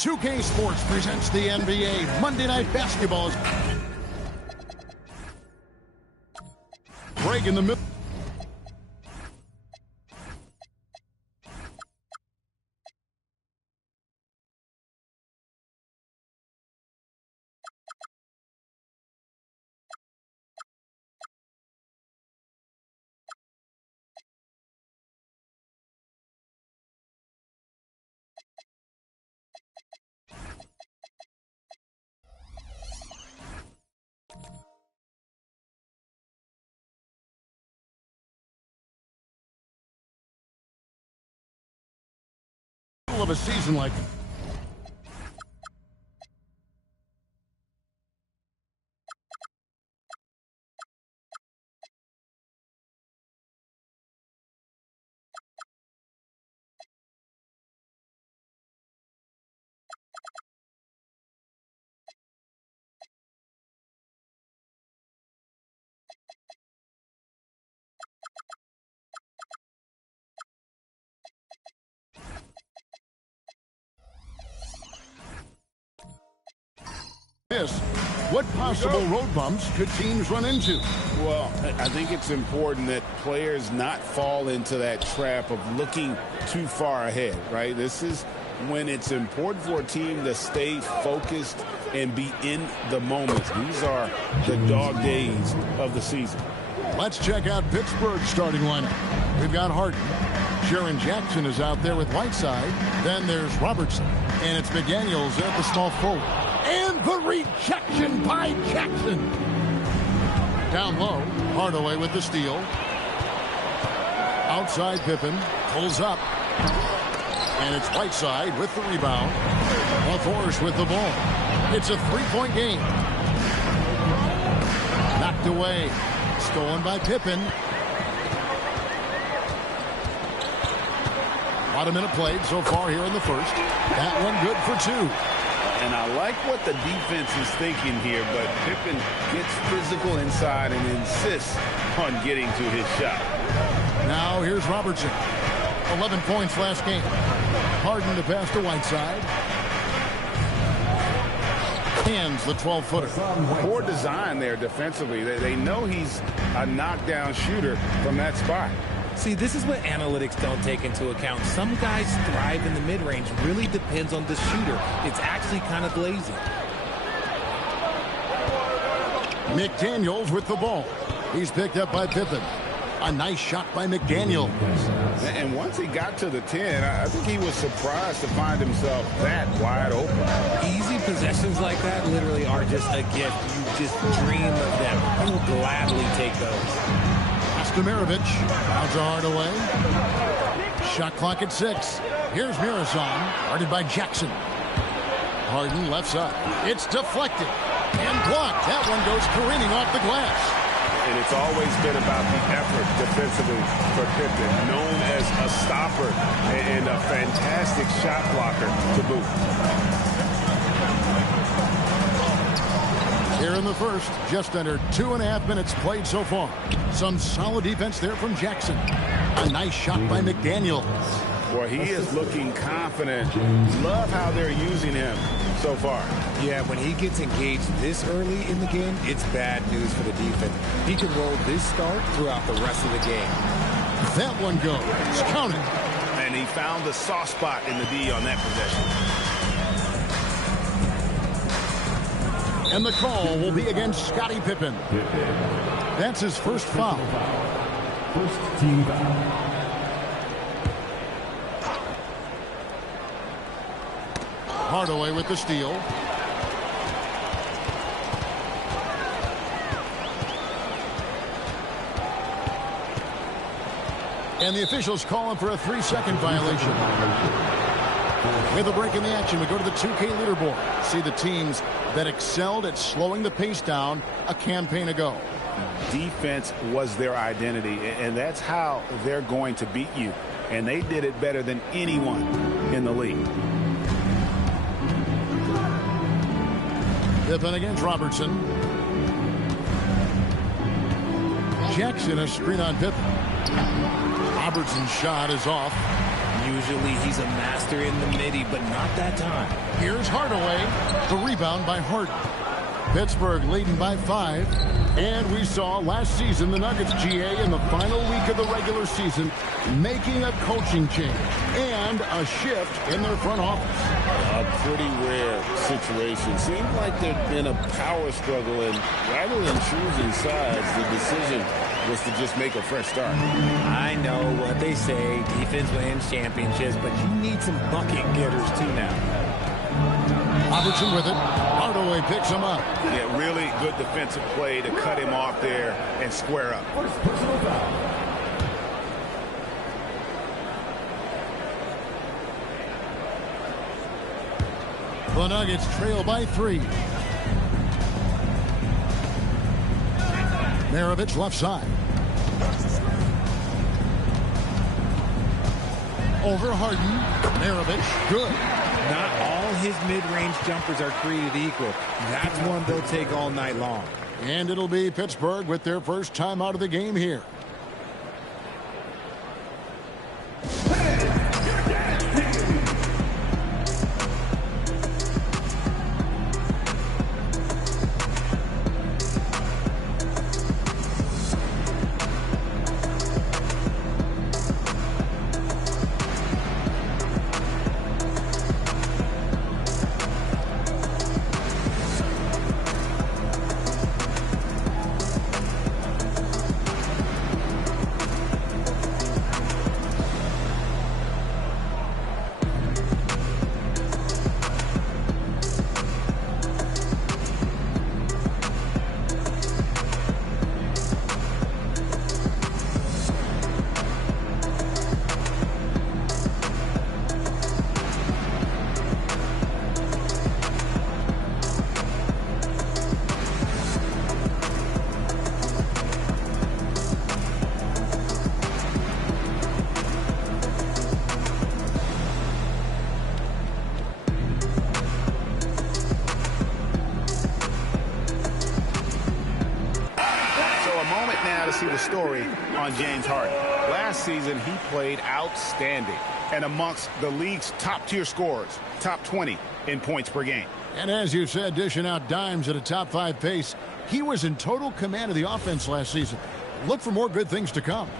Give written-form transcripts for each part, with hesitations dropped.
2K Sports presents the NBA Monday Night Basketball. Break in the middle. Of a season like this, what possible road bumps could teams run into? Well, I think it's important that players not fall into that trap of looking too far ahead, right? This is when it's important for a team to stay focused and be in the moment. These are the dog days of the season. Let's check out Pittsburgh's starting lineup. We've got Harden. Jaren Jackson is out there with Whiteside. Then there's Robertson. And it's McDaniels at the small forward. And the rejection by Jackson. Down low, Hardaway with the steal. Outside Pippen, pulls up. And it's Whiteside with the rebound. LaForce with the ball. It's a three-point game. Knocked away. Stolen by Pippen. About a minute played so far here in the first. That one good for two. And I like what the defense is thinking here, but Pippen gets physical inside and insists on getting to his shot. Now here's Robertson. 11 points last game. Harden to pass to Whiteside. Hands the 12-footer. Poor design there defensively. They know he's a knockdown shooter from that spot. See, this is what analytics don't take into account. Some guys thrive in the mid-range. Really depends on the shooter. It's actually kind of lazy. McDaniels with the ball. He's picked up by Pippen. A nice shot by McDaniels. And once he got to the 10, I think he was surprised to find himself that wide open. Easy possessions like that literally are just a gift. You just dream of them. You will gladly take those. Stamirovic, out to Hardaway. Shot clock at 6. Here's Mirosan, guarded by Jackson. Harden left side. It's deflected and blocked. That one goes careening off the glass. And it's always been about the effort defensively for Pippen, known as a stopper and a fantastic shot blocker to boot. Here in the first, just under 2.5 minutes played so far. Some solid defense there from Jackson. A nice shot by McDaniels. Boy, he is looking confident. Love how they're using him so far. Yeah, when he gets engaged this early in the game, it's bad news for the defense. He can roll this start throughout the rest of the game. That one goes. Counted. And he found the soft spot in the D on that possession. And the call will be against Scottie Pippen. That's his first foul. First team foul. Hardaway with the steal. And the officials calling for a 3-second violation. With a break in the action, we go to the 2K leaderboard. See the teams that excelled at slowing the pace down a campaign ago. Defense was their identity, and that's how they're going to beat you. And they did it better than anyone in the league. Pippen against Robertson. Jackson a screen on Pippen. Robertson's shot is off. Usually he's a master in the midi, but not that time. Here's Hardaway. The rebound by Harden. Pittsburgh leading by 5. And we saw last season the Nuggets, GA, in the final week of the regular season, making a coaching change and a shift in their front office. A pretty rare situation. Seemed like there'd been a power struggle, and rather than choosing sides, the decision was to just make a fresh start. I know what they say, defense wins championships, but you need some bucket getters too now. Robertson with it. Hardaway picks him up. Yeah, really good defensive play to cut him off there and square up. First personal foul. The Nuggets trail by 3. Maravich left side. Over Harden. Maravich, good. Not all his mid-range jumpers are created equal. That's one they'll take all night long. And it'll be Pittsburgh with their first time out of the game here. See the story on James Harden. Last season, he played outstanding and amongst the league's top-tier scorers, top 20 in points per game. And as you said, dishing out dimes at a top 5 pace, he was in total command of the offense last season. Look for more good things to come.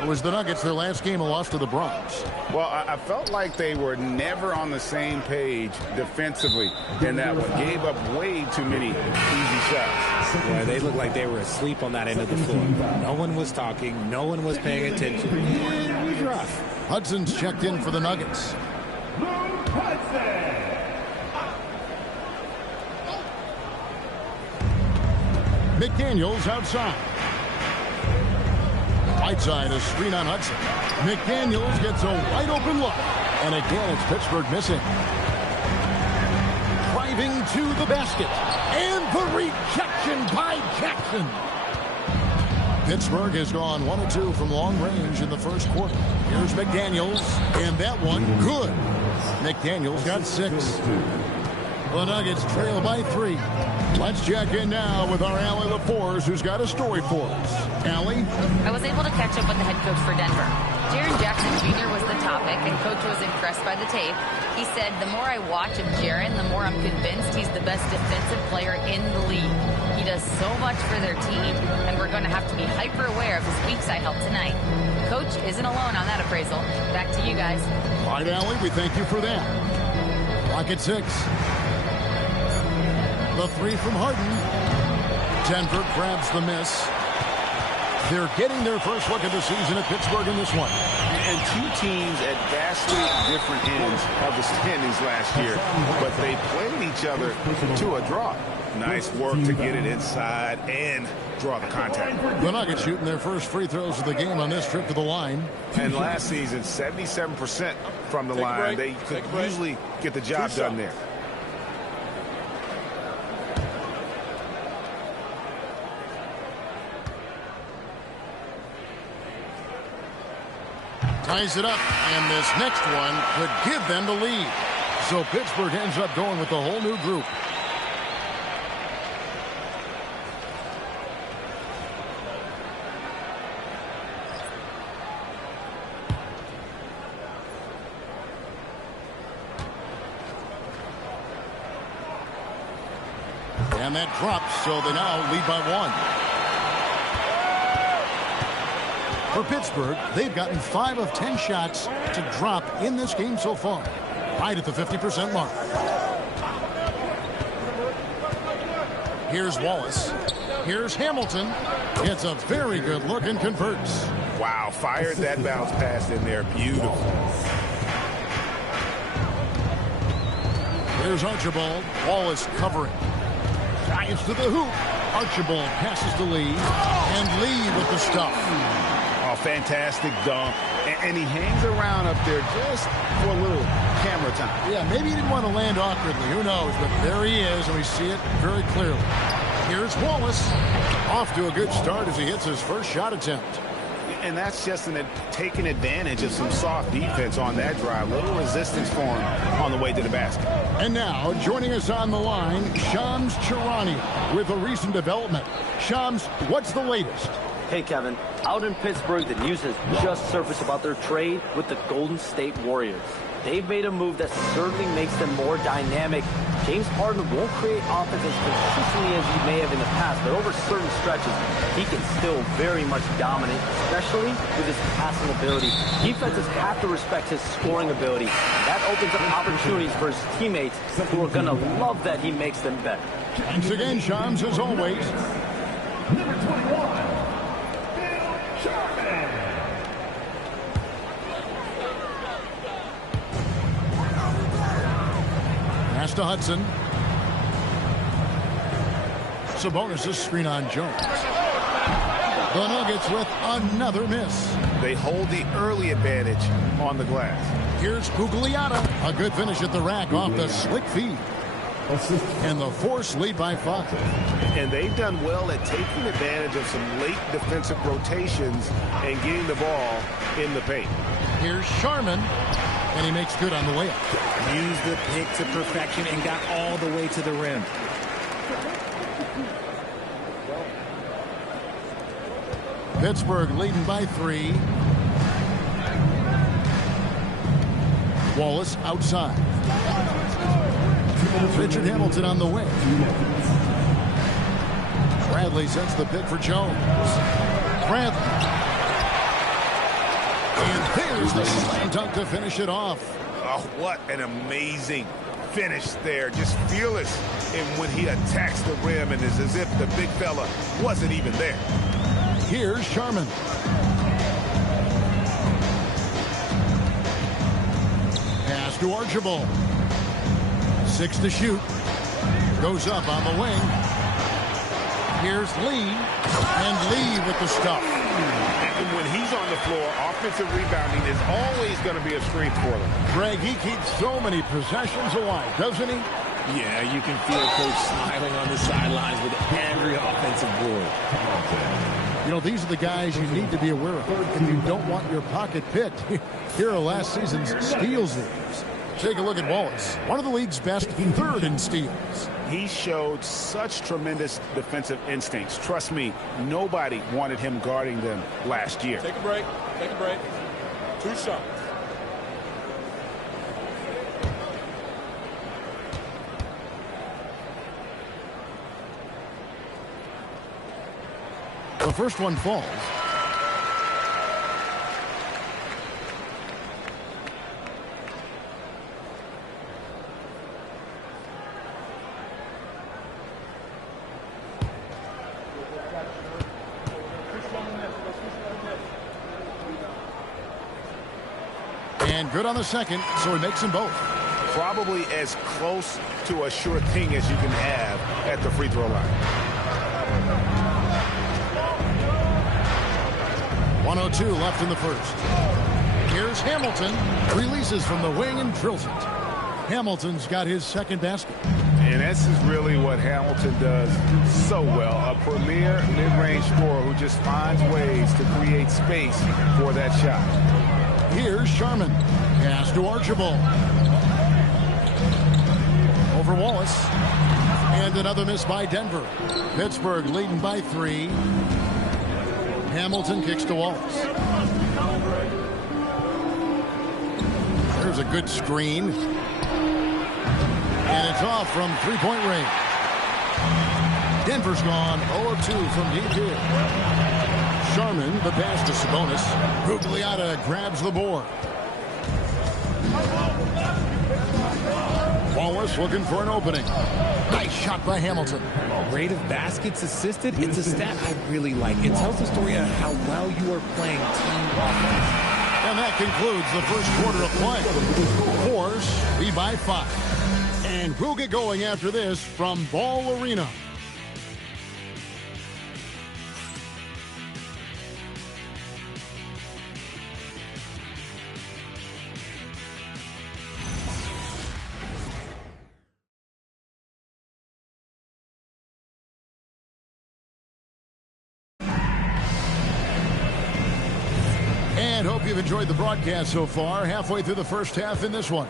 It was the Nuggets, their last game, a loss to the Bronx. Well, I felt like they were never on the same page defensively, and that one gave up way too many easy shots. Boy, they looked like they were asleep on that end of the floor. No one was talking. No one was paying attention. It was rough. Hudson's checked in for the Nuggets. McDaniels outside. Right side, a screen on Hudson. McDaniels gets a wide open look. And again, it's Pittsburgh missing. Driving to the basket. And the rejection by Jackson. Pittsburgh has gone 1 of 2 from long range in the first quarter. Here's McDaniels. And that one, good. McDaniels got 6. The Nuggets trail by 3. Let's check in now with our Allie LaForce, who's got a story for us. Allie? I was able to catch up with the head coach for Denver. Jaren Jackson Jr. was the topic, and coach was impressed by the tape. He said, the more I watch of Jaren, the more I'm convinced he's the best defensive player in the league. He does so much for their team, and we're going to have to be hyper aware of his weak side help tonight. Coach isn't alone on that appraisal. Back to you guys. All right, Allie, we thank you for that. Clock at 6. The 3 from Harden. Denver grabs the miss. They're getting their first look at the season at Pittsburgh in this one. And 2 teams at vastly different ends of the standings last year, but they played each other to a draw. Nice work to get it inside and draw the contact. The Nuggets shooting their first free throws of the game on this trip to the line. And last season, 77% from the line. They could usually get the job done there. Ties it up, and this next one could give them the lead. So Pittsburgh ends up going with a whole new group. And that drops, so they now lead by 1. For Pittsburgh, they've gotten 5 of 10 shots to drop in this game so far. Right at the 50% mark. Here's Wallace. Here's Hamilton. Gets a very good look and converts. Wow, fired that bounce pass in there. Beautiful. Here's Archibald. Wallace covering. Giants to the hoop. Archibald passes to Lee. And Lee with the stuff. Oh, fantastic dunk. And he hangs around up there just for a little camera time. Yeah, maybe he didn't want to land awkwardly. Who knows? But there he is, and we see it very clearly. Here's Wallace. Off to a good start as he hits his first shot attempt. And that's just taking advantage of some soft defense on that drive. Little resistance for him on the way to the basket. And now, joining us on the line, Shams Charania with a recent development. Shams, what's the latest? Hey, Kevin. Out in Pittsburgh, the news has just surfaced about their trade with the Golden State Warriors. They've made a move that certainly makes them more dynamic. James Harden won't create offense as consistently as he may have in the past, but over certain stretches, he can still very much dominate, especially with his passing ability. Defenses have to respect his scoring ability. That opens up opportunities for his teammates who are going to love that he makes them better. Thanks again, Shams, as always. Number 21. Pass to Hudson. Sabonis' screen on Jones. The Nuggets with another miss. They hold the early advantage on the glass. Here's Pugliata. A good finish at the rack off the slick feed. And the Force lead by 5. And they've done well at taking advantage of some late defensive rotations and getting the ball in the paint. Here's Sharman. And he makes good on the layup. Used the pick to perfection and got all the way to the rim. Pittsburgh leading by 3. Wallace outside. Richard Hamilton on the wing. Bradley sets the pick for Jones. Bradley. And there's the slam dunk to finish it off. Oh, what an amazing finish there. Just fearless in when he attacks the rim, and it's as if the big fella wasn't even there. Here's Sharman. Pass to Archibald. 6 to shoot. Goes up on the wing. Here's Lee. And Lee with the stuff. And when he's on the floor, offensive rebounding is always going to be a strength for them. Greg, he keeps so many possessions alive, doesn't he? Yeah, you can feel Coach smiling on the sidelines with every offensive board. You know, these are the guys you need to be aware of if you don't want your pocket picked. Here are last season's steals leaders. Take a look at Wallace, one of the league's best, 3rd in steals. He showed such tremendous defensive instincts. Trust me, nobody wanted him guarding them last year. Take a break. Take a break. 2 shots. The first one falls. And good on the second, so he makes them both. Probably as close to a sure thing as you can have at the free throw line. 1:02 left in the first. Here's Hamilton. Releases from the wing and drills it. Hamilton's got his second basket. And this is really what Hamilton does so well. A premier mid-range scorer who just finds ways to create space for that shot. Here's Sharman. Pass to Archibald. Over Wallace. And another miss by Denver. Pittsburgh leading by 3. Hamilton kicks to Wallace. There's a good screen. And it's off from three-point range. Denver's gone 0 of 2 from deep here. Sharman, the pass to Sabonis. Gugliotta grabs the board. Wallace looking for an opening. Nice shot by Hamilton. Rate of baskets assisted, it's a stat I really like. It tells the story of how well you are playing team offense. And that concludes the first quarter of play. Force lead by 5. And we'll get going after this from Ball Arena. And hope you've enjoyed the broadcast so far. Halfway through the first half in this one.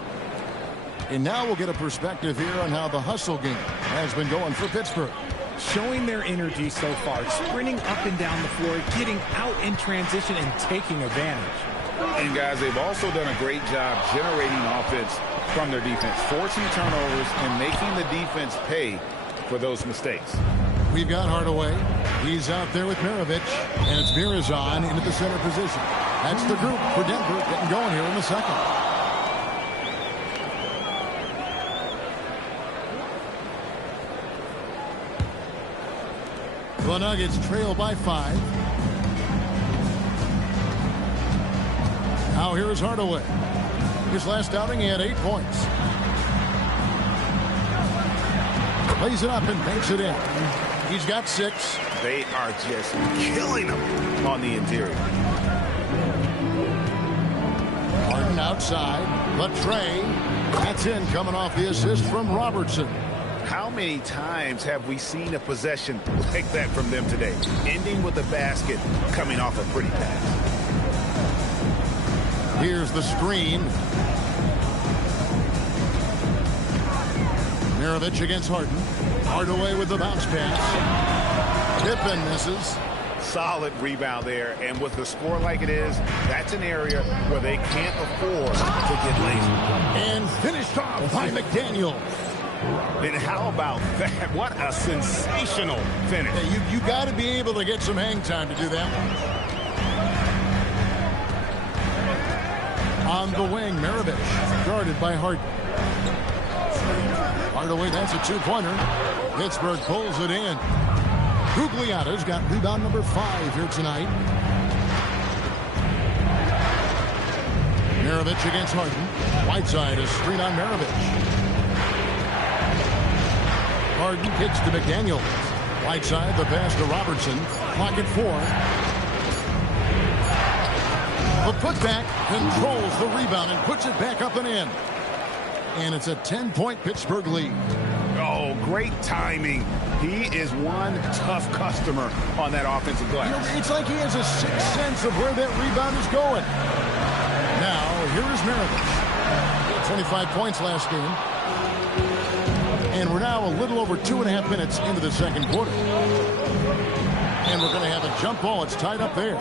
And now we'll get a perspective here on how the hustle game has been going for Pittsburgh. Showing their energy so far, sprinting up and down the floor, getting out in transition and taking advantage. And guys, they've also done a great job generating offense from their defense, forcing turnovers and making the defense pay for those mistakes. We've got Hardaway. He's out there with Maravich. And it's Mirazon into the center position. That's the group for Denver getting going here in the second. The Nuggets trail by 5. Now here is Hardaway. His last outing, he had 8 points. Plays it up and banks it in. He's got 6. They are just killing them on the interior. Harden outside. Latrey. That's in, coming off the assist from Robertson. How many times have we seen a possession like that from them today? Ending with a basket, coming off a pretty pass. Here's the screen. Maravich against Harden. Hardaway with the bounce pass. Pippen misses. Solid rebound there, and with the score like it is, that's an area where they can't afford to get lazy. And finished off by McDaniel. And how about that? What a sensational finish. Yeah, you got to be able to get some hang time to do that one. On the wing, Maravich, guarded by Harden. Hardaway, that's a 2-pointer. Pittsburgh pulls it in. Gugliotta's got rebound number 5 here tonight. Maravich against Harden. Whiteside, a screen on Maravich. Harden kicks to McDaniel. Whiteside, the pass to Robertson. Clock at 4. The putback controls the rebound and puts it back up and in. And it's a 10-point Pittsburgh lead. Oh, great timing. He is one tough customer on that offensive glass. You know, it's like he has a sixth sense of where that rebound is going. Now, here is Maravich. 25 points last game. And we're now a little over 2.5 minutes into the second quarter. And we're going to have a jump ball. It's tied up there.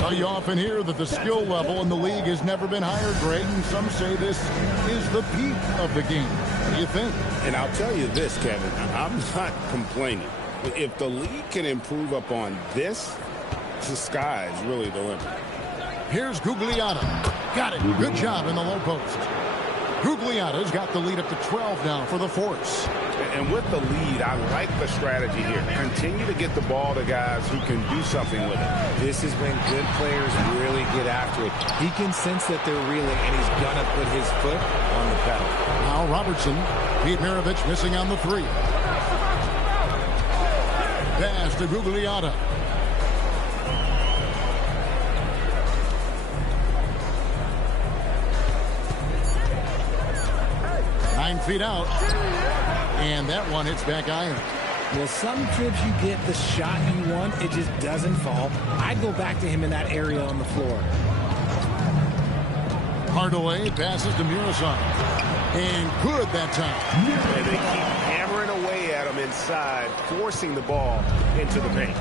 Now, you often hear that the skill level in the league has never been higher, Greg, and some say this is the peak of the game. What do you think? And I'll tell you this, Kevin, I'm not complaining. If the league can improve upon this, the sky is really the limit. Here's Gugliotta. Got it. Good job in the low post. Gugliotta's got the lead up to 12 now for the Force. And with the lead, I like the strategy here. Continue to get the ball to guys who can do something with it. This is when good players really get after it. He can sense that they're reeling, and he's going to put his foot on the pedal. Now Robertson. Pete Maravich missing on the 3. Pass to Gugliotta. Feet out, and that one hits back iron. Well, some trips you get the shot you want, it just doesn't fall. I'd go back to him in that area on the floor. Hardaway passes to Mirazon, and good that time. And they keep hammering away at him inside, forcing the ball into the paint.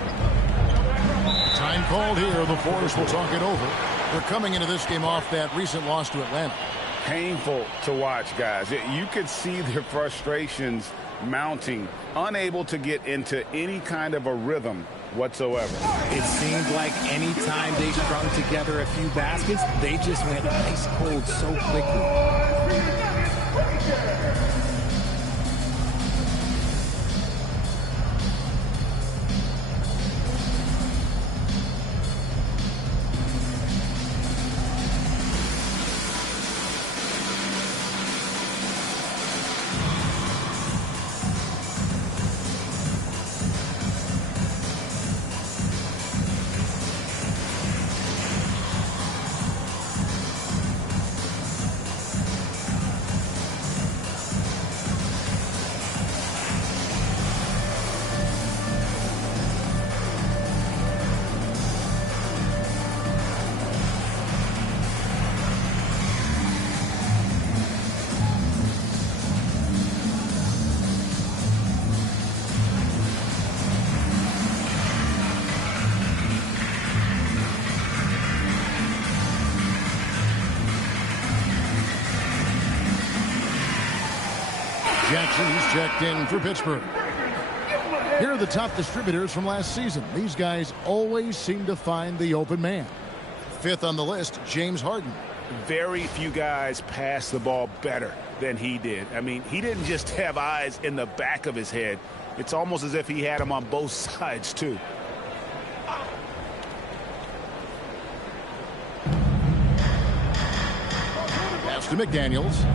Time called here. The Force will talk it over. They're coming into this game off that recent loss to Atlanta. painful to watch, guys. You could see their frustrations mounting, unable to get into any kind of a rhythm whatsoever. It seemed like any time they strung together a few baskets, they just went ice cold so quickly. Jackson's checked in for Pittsburgh. Here are the top distributors from last season. These guys always seem to find the open man. Fifth on the list, James Harden. Very few guys pass the ball better than he did. I mean, he didn't just have eyes in the back of his head. It's almost as if he had them on both sides, too. Pass to McDaniels.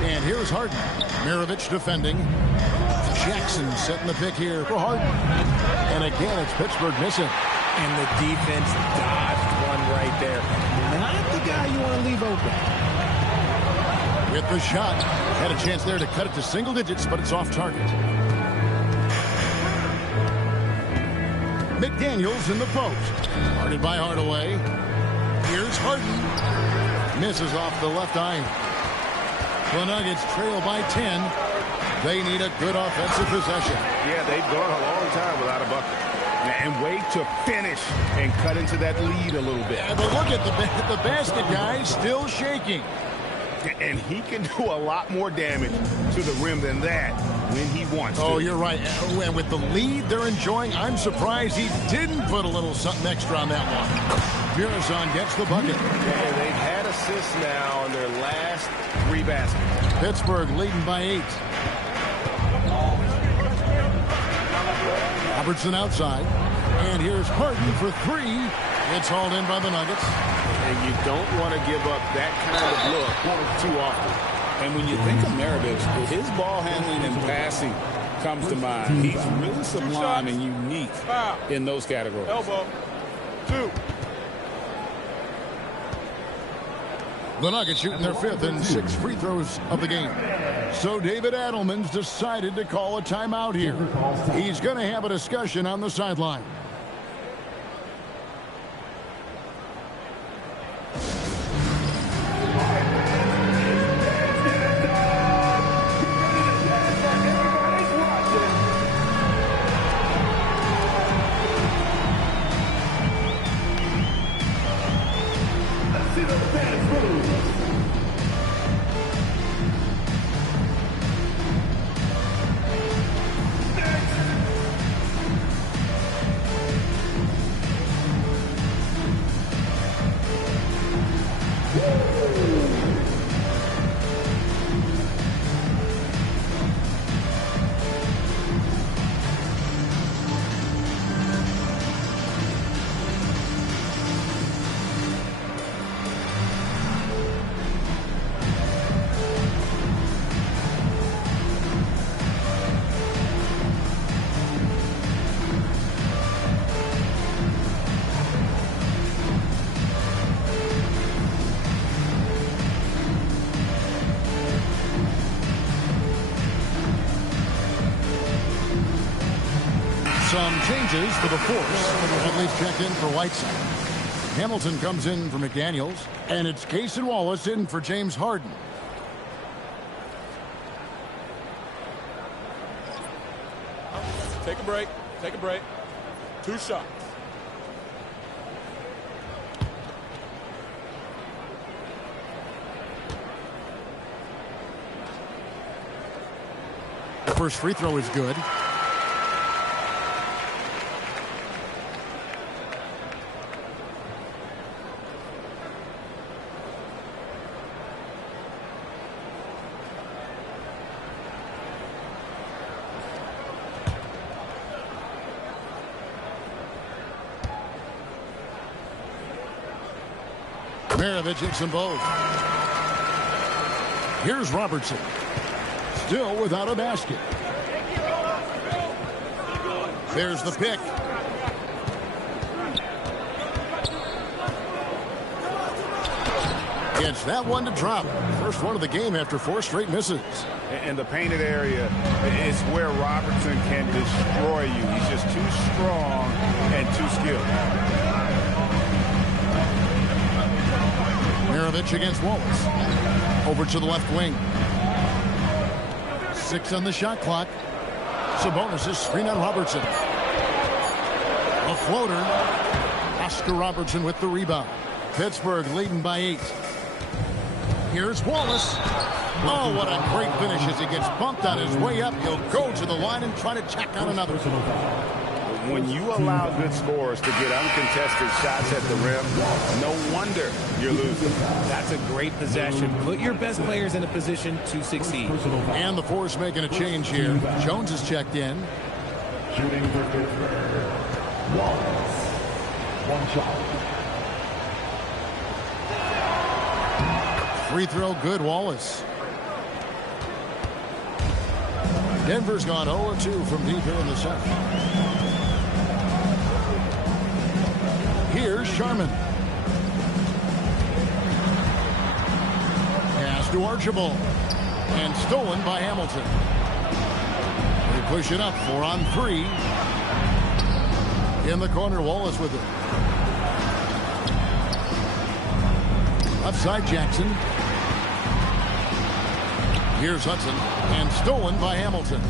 And here's Harden. Mirovic defending. Jackson setting the pick here for Harden. And again, it's Pittsburgh missing. And the defense dodged one right there. Not the guy you want to leave open. With the shot. Had a chance there to cut it to single digits, but it's off target. McDaniels in the post. Guarded by Hardaway. Here's Harden. Misses off the left eye. The Nuggets trail by 10. They need a good offensive possession. Yeah, they've gone a long time without a bucket. And wait to finish and cut into that lead a little bit. Yeah, but look at the basket, guys, still shaking. And he can do a lot more damage to the rim than that when he wants to. Oh, you're right. And with the lead they're enjoying, I'm surprised he didn't put a little something extra on that one. Murazan gets the bucket. Yeah, they've had assists now on their last 3 baskets. Pittsburgh leading by 8. Robertson outside. And here's Harden for 3. It's hauled in by the Nuggets. And you don't want to give up that kind of look too often. And when you think of Mirovic, his ball handling and passing comes to mind. He's really sublime and unique in those categories. Elbow. 2. The Nuggets shooting their 5th and 6th free throws of the game. So David Adelman's decided to call a timeout here. He's going to have a discussion on the sideline. Some changes for the force. At least checked in for Whiteside. Hamilton comes in for McDaniels. And it's Cason Wallace in for James Harden. Take a break. Take a break. 2 shots. First free throw is good. Maravich hits them both. Here's Robertson. Still without a basket. There's the pick. Gets that one to drop. First one of the game after 4 straight misses. In the painted area is where Robertson can destroy you. He's just too strong and too skilled. Maravich against Wallace. Over to the left wing. 6 on the shot clock. Sabonis' screen on Robertson. A floater. Oscar Robertson with the rebound. Pittsburgh leading by 8. Here's Wallace. Oh, what a great finish as he gets bumped on his way up. He'll go to the line and try to check on another. When you allow good scorers to get uncontested shots at the rim, no wonder you're losing. That's a great possession. Put your best players in a position to succeed. And the Force making a change here. Jones is checked in. Shooting for Pittsburgh. Wallace. 1 shot. Free throw good, Wallace. Denver's gone 0-2 from deep here in the set. Here's Sharman. Pass to Archibald. And stolen by Hamilton. They push it up 4 on 3. In the corner, Wallace with it. Left side, Jackson. Here's Hudson. And stolen by Hamilton.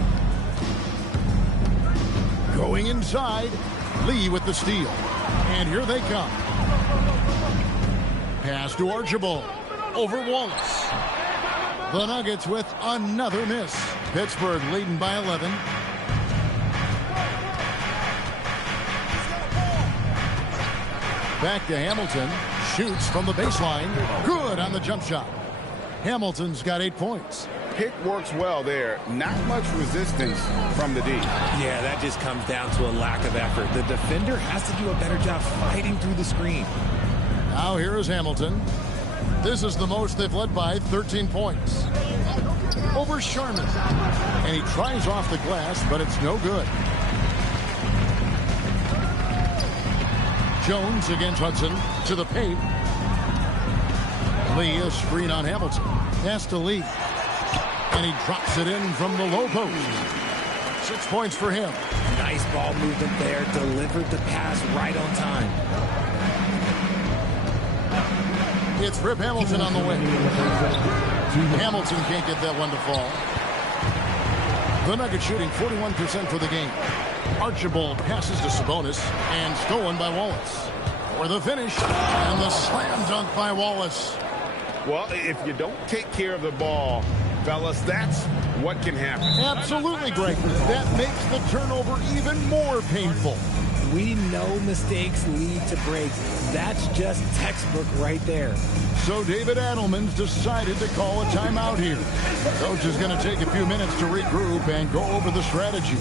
Going inside. Lee with the steal. And here they come. Pass to Archibald. Over Wallace. The Nuggets with another miss. Pittsburgh leading by 11. Back to Hamilton. Shoots from the baseline. Good on the jump shot. Hamilton's got 8 points. Pick works well there. Not much resistance from the D. Yeah, that just comes down to a lack of effort. The defender has to do a better job fighting through the screen. Now here is Hamilton. This is the most they've led by, 13 points. Over Sharman. And he tries off the glass, but it's no good. Jones against Hudson to the paint. Lee, a screen on Hamilton. Pass to Lee. And he drops it in from the low post. 6 points for him. Nice ball movement there. Delivered the pass right on time. It's Rip Hamilton on the wing. Hamilton can't get that one to fall. The Nuggets shooting 41% for the game. Archibald passes to Sabonis and stolen by Wallace. For the finish, and the slam dunk by Wallace. Well, if you don't take care of the ball, fellas, that's what can happen. Absolutely, Greg. That makes the turnover even more painful. We know mistakes lead to breaks. That's just textbook right there. So David Adelman's decided to call a timeout here. Coach is going to take a few minutes to regroup and go over the strategy.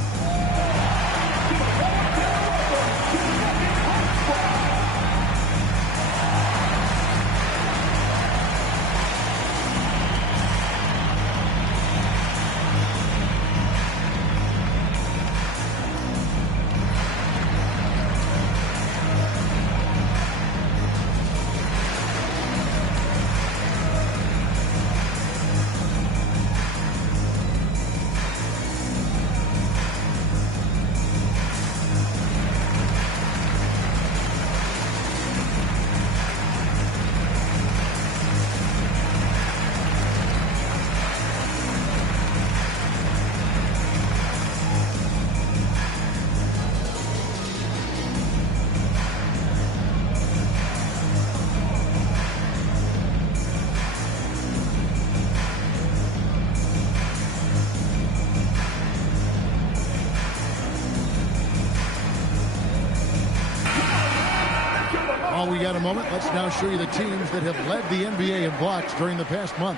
got a moment, let's now show you the teams that have led the NBA in blocks during the past month.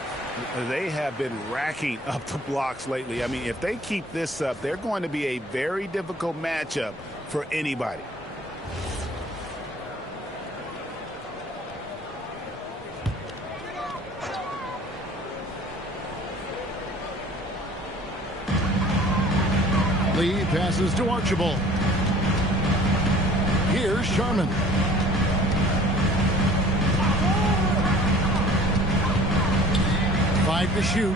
They have been racking up the blocks lately. I mean, if they keep this up, they're going to be a very difficult matchup for anybody. Lee passes to Archibald. Here's Sharman. Five to shoot.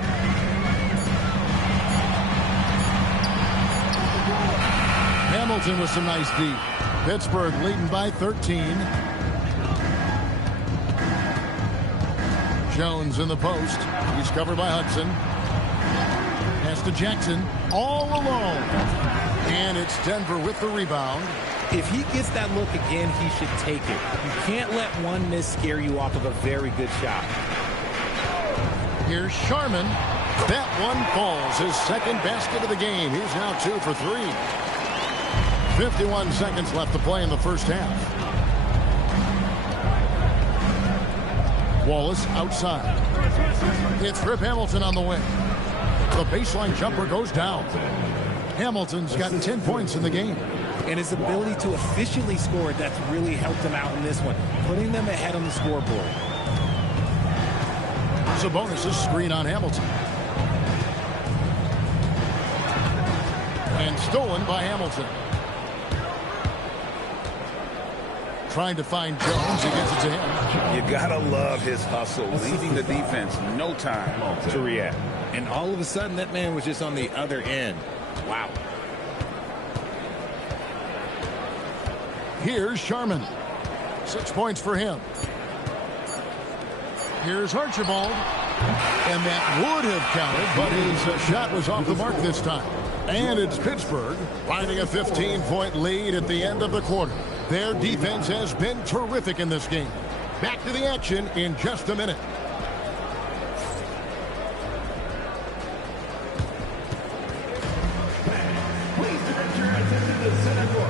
Hamilton with some nice D. Pittsburgh leading by 13. Jones in the post. He's covered by Hudson. Pass to Jackson. All alone. And it's Denver with the rebound. If he gets that look again, he should take it. You can't let one miss scare you off of a very good shot. Here's Sharman. That one falls. His second basket of the game. He's now 2 for 3. 51 seconds left to play in the first half. Wallace outside. It's Rip Hamilton on the wing. The baseline jumper goes down. Hamilton's gotten 10 points in the game. And his ability to efficiently score it, that's really helped him out in this one, putting them ahead on the scoreboard. Sabonis' screen on Hamilton. And stolen by Hamilton. Trying to find Jones. He gets it to him. You gotta love his hustle, leaving the defense no time to react. And all of a sudden, that man was just on the other end. Wow. Here's Sharman. 6 points for him. Here's Archibald. And that would have counted, but his shot was off the mark this time. And it's Pittsburgh finding a 15-point lead at the end of the quarter. Their defense has been terrific in this game. Back to the action in just a minute. Please direct your attention to the center court.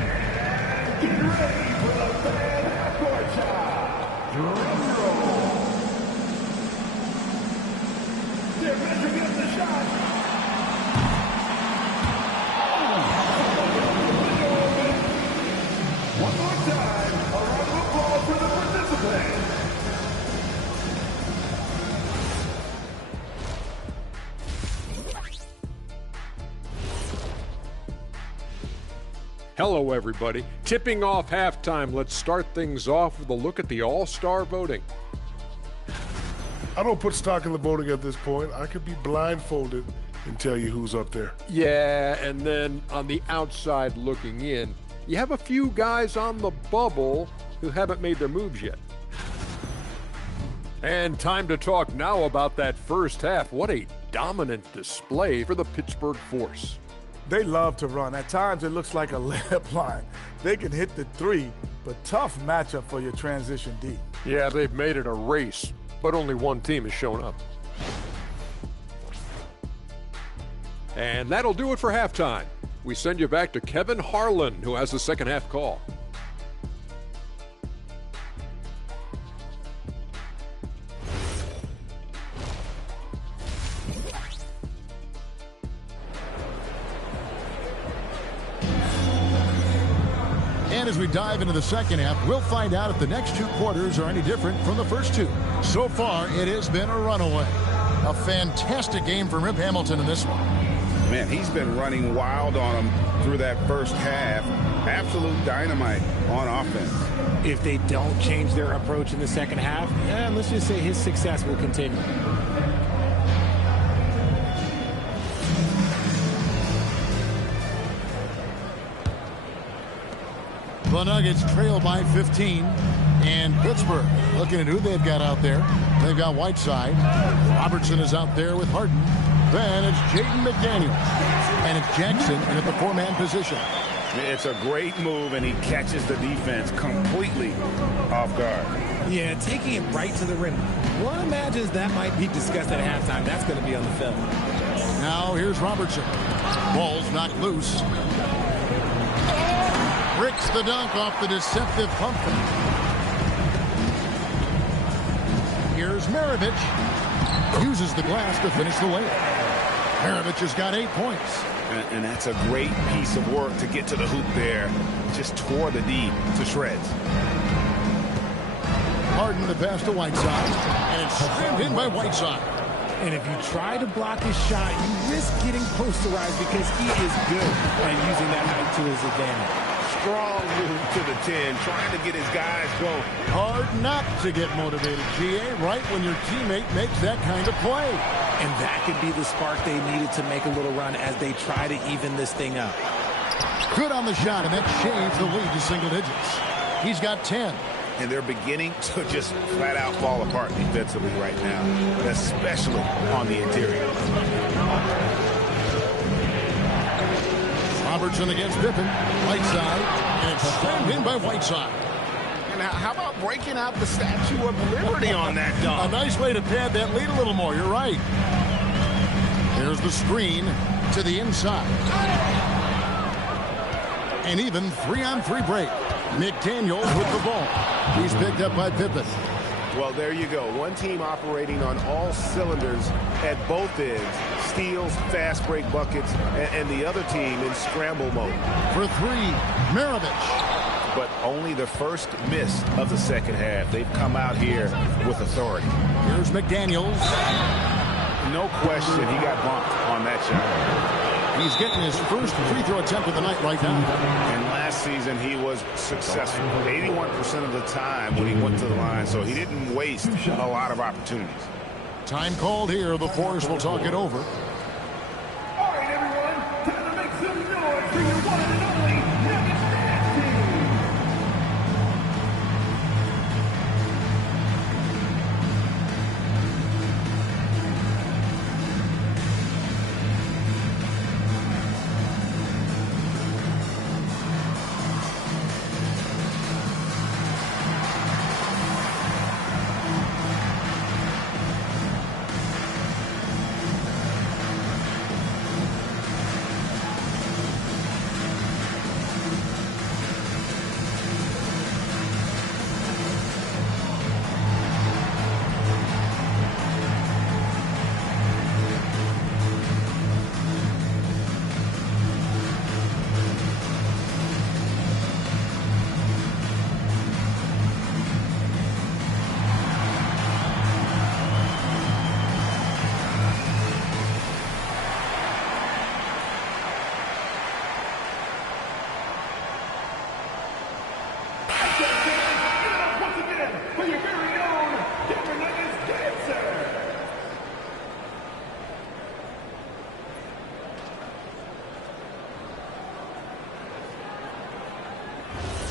And get ready for the fan half-court shot. Drum roll. They're measuring up the shot. One more time, a round of applause for the participants. Hello, everybody. Tipping off halftime, let's start things off with a look at the All-Star voting. I don't put stock in the voting at this point. I could be blindfolded and tell you who's up there. Yeah, and then on the outside looking in, you have a few guys on the bubble who haven't made their moves yet. And time to talk now about that first half. What a dominant display for the Pittsburgh Force. They love to run. At times, it looks like a layup line. They can hit the three, but tough matchup for your transition D. Yeah, they've made it a race, but only one team has shown up. And that'll do it for halftime. We send you back to Kevin Harlan, who has the second half call. And as we dive into the second half, we'll find out if the next two quarters are any different from the first two. So far, it has been a runaway. A fantastic game from Rip Hamilton in this one. Man, he's been running wild on him through that first half. Absolute dynamite on offense. If they don't change their approach in the second half, let's just say his success will continue. The Nuggets trail by 15. And Pittsburgh looking at who they've got out there. They've got Whiteside. Robertson is out there with Harden. Then it's Jaden McDaniels. And it's Jackson in at the four-man position. It's a great move, and he catches the defense completely off guard. Yeah, taking it right to the rim. One imagines that might be discussed at halftime. That's going to be on the film. Now here's Robertson. Ball's knocked loose. Bricks the dunk off the deceptive pump fake. Here's Maravich. Uses the glass to finish the layup. Maravich has got 8 points. And that's a great piece of work to get to the hoop there. Just tore the D to shreds. Harden the pass to Whiteside. And it's slammed in by Whiteside. And if you try to block his shot, you risk getting posterized because he is good at using that height to his advantage. Strong move to the 10, trying to get his guys going. Hard not to get motivated, GA, right when your teammate makes that kind of play. And that could be the spark they needed to make a little run as they try to even this thing up. Good on the shot, and that shaves the lead to single digits. He's got 10. And they're beginning to just flat out fall apart defensively right now, especially on the interior. Robertson against Pippen. Whiteside, and it's slammed in by Whiteside. And how about breaking out the Statue of Liberty on that dunk? A nice way to pad that lead a little more. You're right. There's the screen to the inside. An even 3-on-3 break. McDaniels with the ball. He's picked up by Pippen. Well, there you go. One team operating on all cylinders at both ends. Steals, fast break buckets, and the other team in scramble mode. For 3, Maravich. But only the first miss of the second half. They've come out here with authority. Here's McDaniels. No question he got bumped on that shot. He's getting his first free throw attempt of the night right now. And last season he was successful 81% of the time when he went to the line, so he didn't waste a lot of opportunities. Time called here. The Force will talk it over. All right, everyone, time to make some noise for your one and only Nuggets team.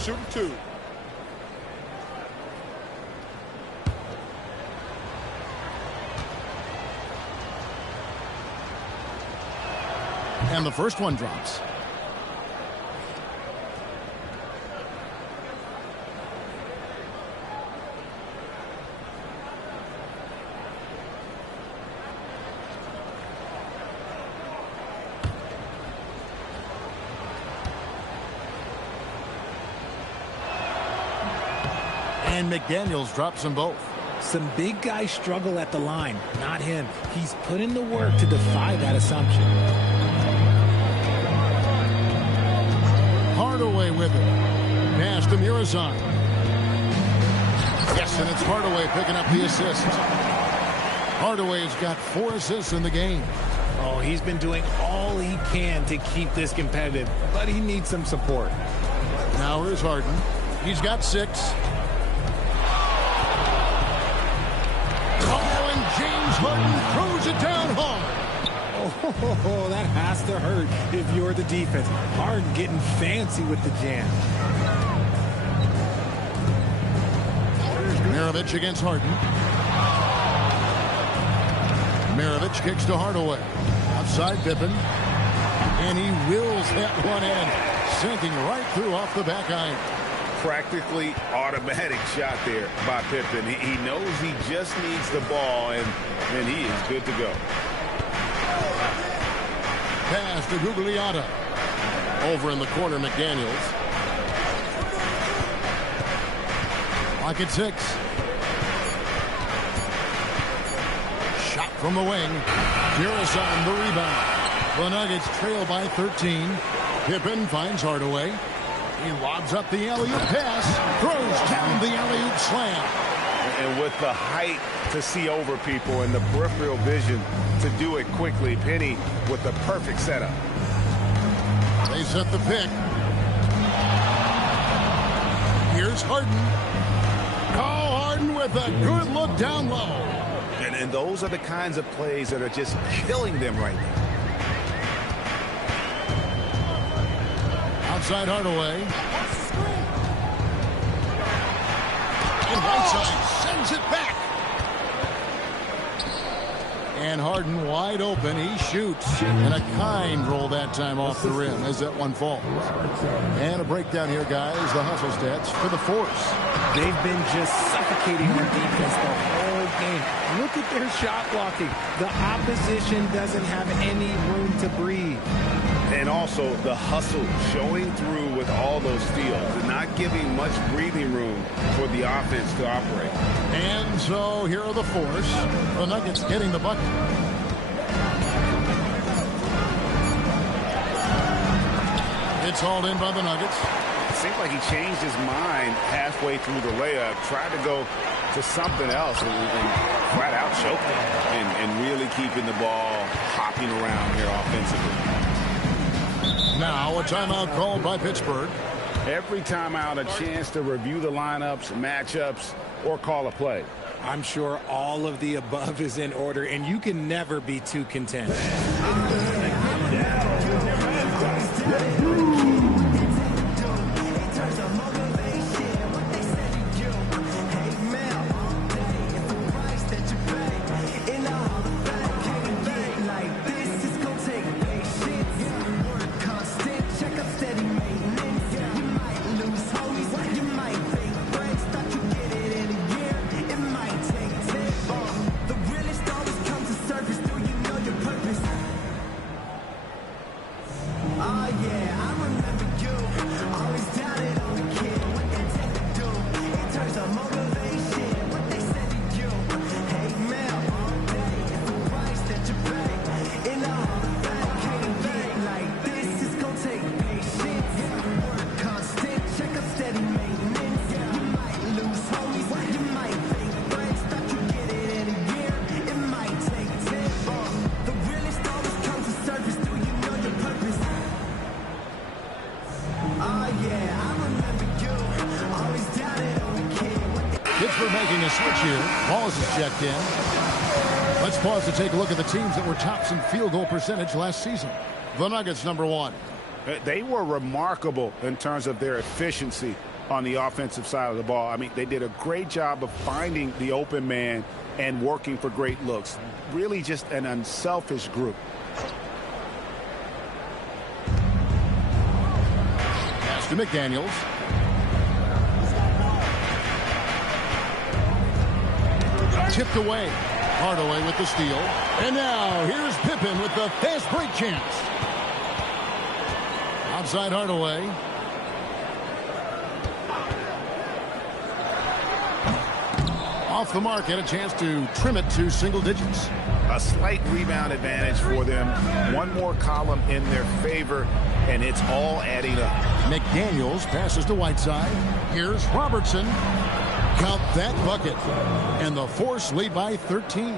Shooting 2. And the first one drops. And McDaniels drops them both. Some big guys struggle at the line, not him. He's put in the work to defy that assumption. Hardaway with it. Pass to Mirazan. Yes, and it's Hardaway picking up the assist. Hardaway's got 4 assists in the game. Oh, he's been doing all he can to keep this competitive, but he needs some support. Now here's Harden. He's got 6. James Harden throws it down hard. Oh, that has to hurt if you're the defense. Harden getting fancy with the jam. Maravich against Harden. Maravich kicks to Hardaway. Outside Pippen. And he wills that one in. Sinking right through off the back iron. Practically automatic shot there by Pippen. He knows he just needs the ball, and he is good to go. Pass to Gugliotta. Over in the corner, McDaniels. Clock at 6. from the wing. Garrison the rebound. The Nuggets trail by 13. Pippen finds Hardaway. He lobs up the alley-oop pass. Throws down the alley-oop slam. And with the height to see over people and the peripheral vision to do it quickly, Penny with the perfect setup. They set the pick. Here's Harden. Oh, Harden with a good look down low. And those are the kinds of plays that are just killing them right now. Outside Hardaway. And Whiteside sends it back. And Harden wide open. He shoots. And a kind roll that time off the rim as that one falls. And a breakdown here, guys. The hustle stats for the Force. They've been just suffocating on defense the whole game. Look at their shot blocking. The opposition doesn't have any room to breathe. And also the hustle showing through with all those steals and not giving much breathing room for the offense to operate. And so here are the Force. The Nuggets getting the bucket. It's hauled in by the Nuggets. It seemed like he changed his mind halfway through the layup, tried to go to something else and flat out choked it and really keeping the ball hopping around here offensively. Now a timeout called by Pittsburgh. Every timeout a chance to review the lineups, matchups, or call a play. I'm sure all of the above is in order, and you can never be too content. Pittsburgh making a switch here. Wallace is checked in. Let's pause to take a look at the teams that were tops in field goal percentage last season. The Nuggets, number one. They were remarkable in terms of their efficiency on the offensive side of the ball. I mean, they did a great job of finding the open man and working for great looks. Really just an unselfish group. Pass to McDaniels. Tipped away. Hardaway with the steal. And now here's Pippen with the fast break chance. Outside Hardaway. Off the mark, had a chance to trim it to single digits. A slight rebound advantage for them. One more column in their favor, and it's all adding up. McDaniels passes to Whiteside. Here's Robertson. Count that bucket. And the Force lead by 13.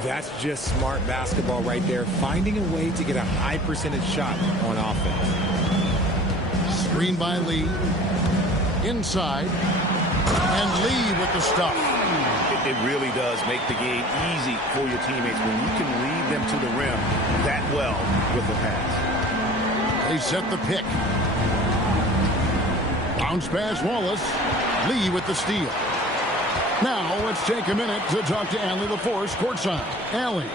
That's just smart basketball right there. Finding a way to get a high percentage shot on offense. Screen by Lee. Inside. And Lee with the stuff. It really does make the game easy for your teammates when you can lead them to the rim that well with the pass. They set the pick. Bounce pass Wallace. Lee with the steal. Now let's take a minute to talk to Allie LaForce courtside. Allie.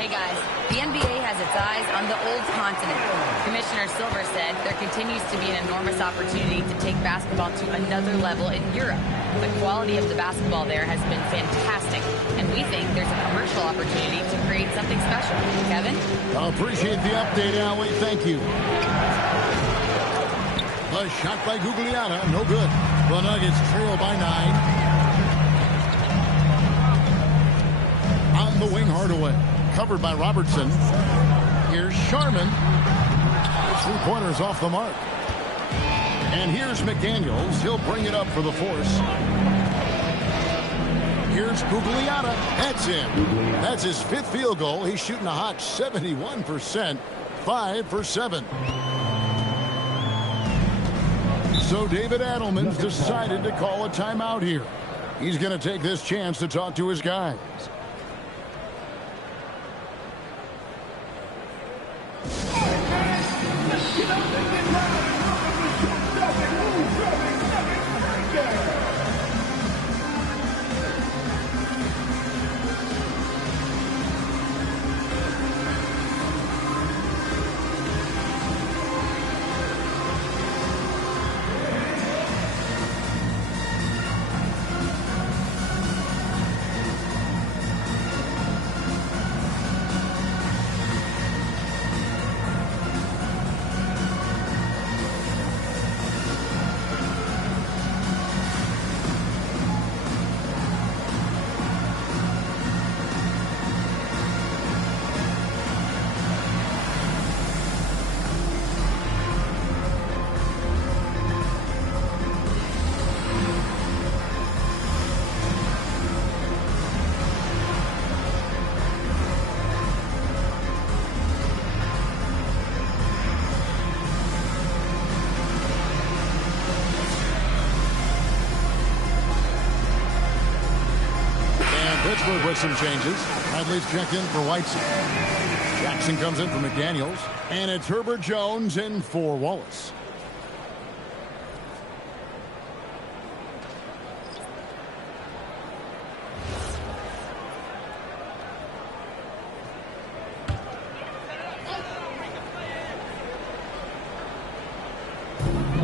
Hey guys, the NBA has its eyes on the old continent. Commissioner Silver said there continues to be an enormous opportunity to take basketball to another level in Europe. The quality of the basketball there has been fantastic, and we think there's a commercial opportunity to create something special. Kevin? I appreciate the update, Allie. Thank you. A shot by Gugliotta, no good. The Nuggets trail by 9. On the wing Hardaway. Covered by Robertson. Here's Sharman. Three-pointers off the mark. And here's McDaniels. He'll bring it up for the force. Here's Gugliotta. That's in. That's his 5th field goal. He's shooting a hot 71%. 5 for 7. So David Adelman's decided to call a timeout here. He's going to take this chance to talk to his guys. Pittsburgh with some changes. Bradley's checked in for Whiteside. Jackson comes in for McDaniels. And it's Herbert Jones in for Wallace.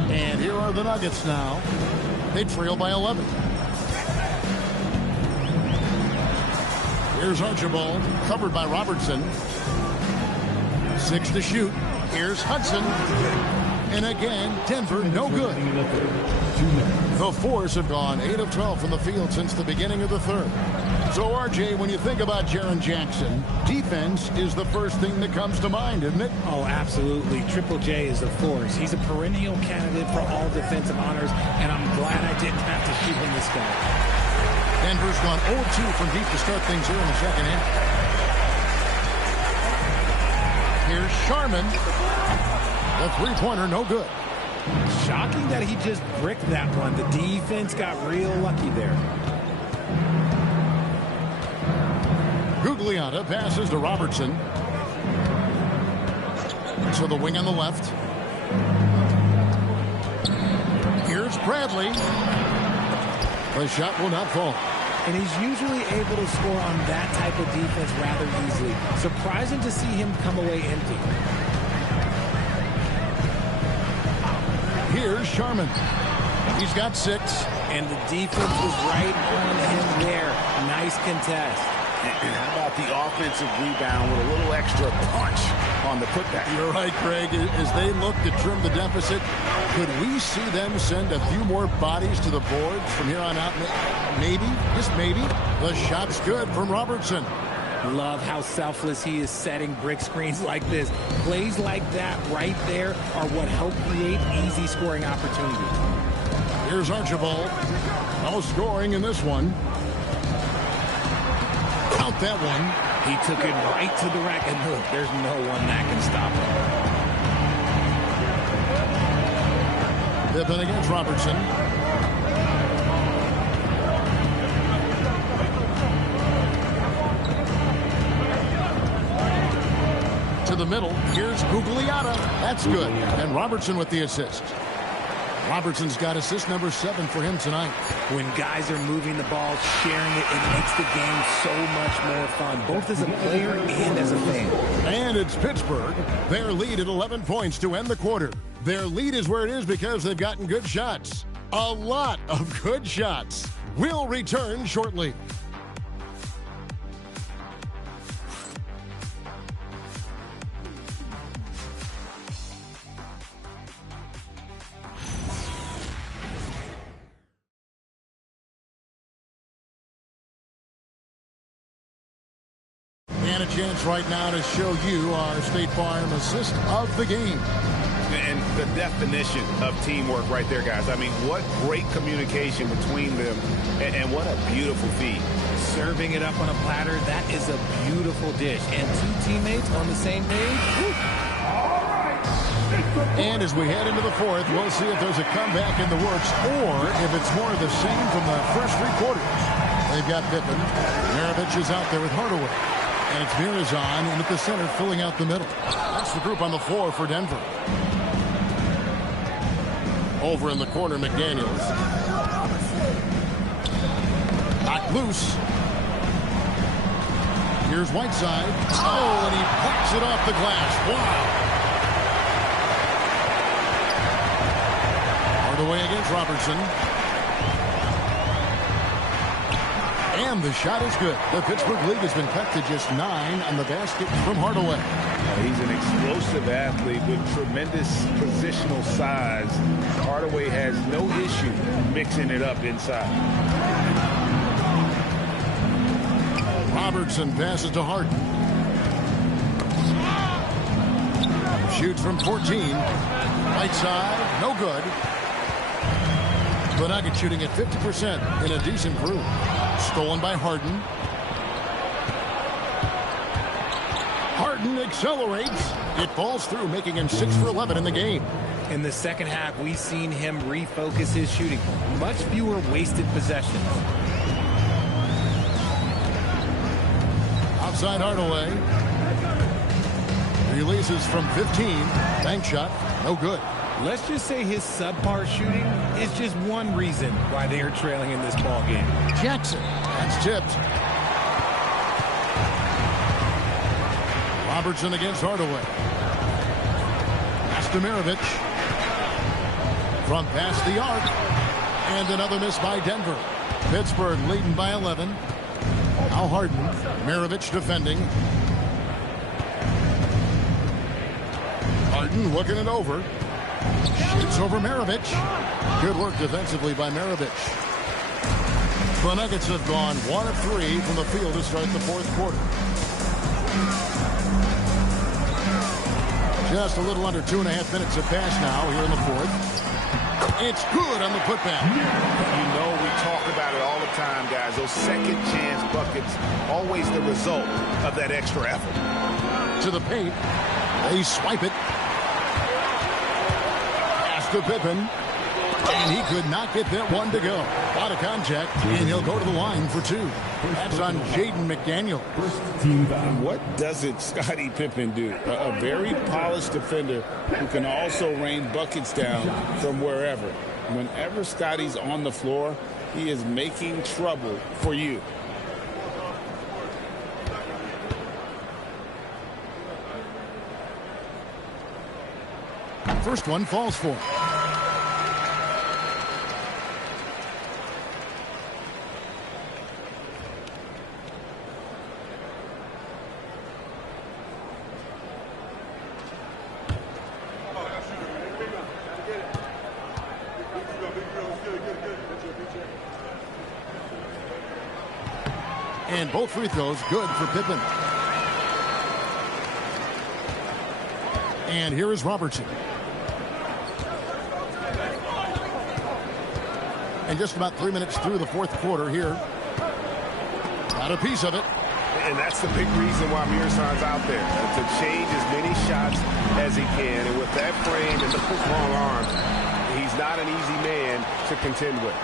And here are the Nuggets now. They trail by 11. Here's Archibald, covered by Robertson. 6 to shoot. Here's Hudson. And again, Denver, no good. The Force have gone 8 of 12 from the field since the beginning of the third. So, RJ, when you think about Jaren Jackson, defense is the first thing that comes to mind, isn't it? Oh, absolutely. Triple J is a force. He's a perennial candidate for all defensive honors, and I'm glad I didn't have to shoot him this guy. Denver's gone 0-2 from deep to start things here in the second half. Here's Sharman. The three-pointer, no good. Shocking that he just bricked that one. The defense got real lucky there. Gugliotta passes to Robertson. To the wing on the left. Here's Bradley. The shot will not fall. And he's usually able to score on that type of defense rather easily. Surprising to see him come away empty. Here's Sharman. He's got 6. And the defense was right on him there. Nice contest. And how about the offensive rebound with a little extra punch on the putback? You're right, Craig. As they look to trim the deficit, could we see them send a few more bodies to the boards from here on out? Maybe, just maybe. The shot's good from Robertson. Love how selfless he is setting brick screens like this. Plays like that right there are what help create easy scoring opportunities. Here's Archibald. No scoring in this one. Count that one. He took it right to the rack, and look, there's no one that can stop him. Pippen against Robertson. To the middle. Here's Gugliotta. That's good. And Robertson with the assist. Robertson's got assist number 7 for him tonight. When guys are moving the ball, sharing it, it makes the game so much more fun, both as a player and as a fan. And it's Pittsburgh. Their lead at 11 points to end the quarter. Their lead is where it is because they've gotten good shots. A lot of good shots. We'll return shortly. a chance right now to show you our State Farm assist of the game. And the definition of teamwork right there, guys. I mean, what great communication between them, and what a beautiful feed. Serving it up on a platter, that is a beautiful dish. And two teammates on the same page. Woo. And as we head into the fourth, we'll see if there's a comeback in the works or if it's more of the same from the first three quarters. They've got Pippen. Maravich is out there with Hardaway. And it's Mirazon in at the center, filling out the middle. That's the group on the floor for Denver. Over in the corner, McDaniels. Knocked loose. Here's Whiteside. Oh, and he pops it off the glass. Wow. Hardaway against Robertson. And the shot is good. The Pittsburgh League has been cut to just 9 on the basket from Hardaway. He's an explosive athlete with tremendous positional size. Hardaway has no issue mixing it up inside. Robertson passes to Harden. Shoots from 14. Right side, no good. The Nuggets shooting at 50% in a decent group. Stolen by Harden. Harden accelerates. It falls through, making him 6 for 11 in the game. In the second half, we've seen him refocus his shooting. Much fewer wasted possessions. Outside Hardaway. Releases from 15. Bank shot. No good. Let's just say his subpar shooting is just one reason why they are trailing in this ball game. Jackson. That's tipped. Robertson against Hardaway. Pass to Maravich. From past the arc. And another miss by Denver. Pittsburgh leading by 11. Now Harden. Maravich defending. Harden looking it over. Shoots over Maravich. Good work defensively by Maravich. The Nuggets have gone 1 of 3 from the field to start the fourth quarter. Just a little under 2.5 minutes have passed now here in the fourth. It's good on the putback. You know, we talk about it all the time, guys. Those second chance buckets, always the result of that extra effort. To the paint. They swipe it. Pass to Pippen. And he could not get that one to go. Out of contact, and he'll go to the line for 2. That's on Jaden McDaniel. What doesn't Scottie Pippen do? A very polished defender who can also rain buckets down from wherever. Whenever Scottie's on the floor, he is making trouble for you. First one falls for him. And both free throws good for Pippen. And here is Robertson. And just about 3 minutes through the fourth quarter here. Got a piece of it. And that's the big reason why Mirazon's out there, to change as many shots as he can. And with that frame and those long arms, he's not an easy man to contend with.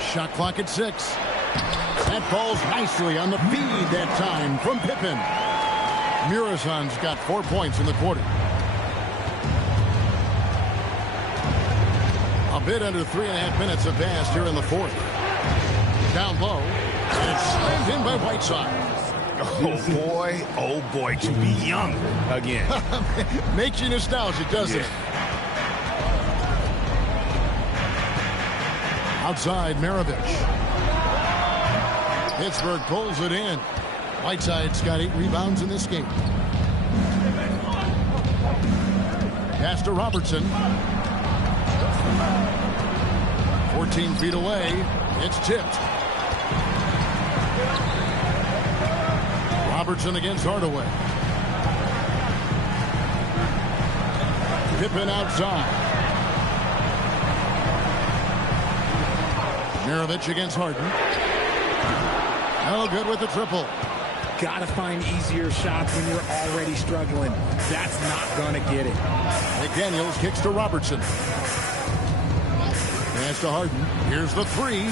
Shot clock at 6. That falls nicely on the feed that time from Pippen. Mirazon's got 4 points in the quarter. A bit under 3.5 minutes have passed here in the fourth. Down low, and it's slammed in by Whiteside. Oh boy, to be young again. Makes you nostalgic, doesn't it? Outside, Maravich. Pittsburgh pulls it in. Whiteside's got 8 rebounds in this game. Pass to Robertson. 14 feet away. It's tipped. Robertson against Hardaway. Pippen outside. Maravich against Harden. No good with the triple. Got to find easier shots when you're already struggling. That's not going to get it. McDaniels kicks to Robertson. Pass to Harden. Here's the three.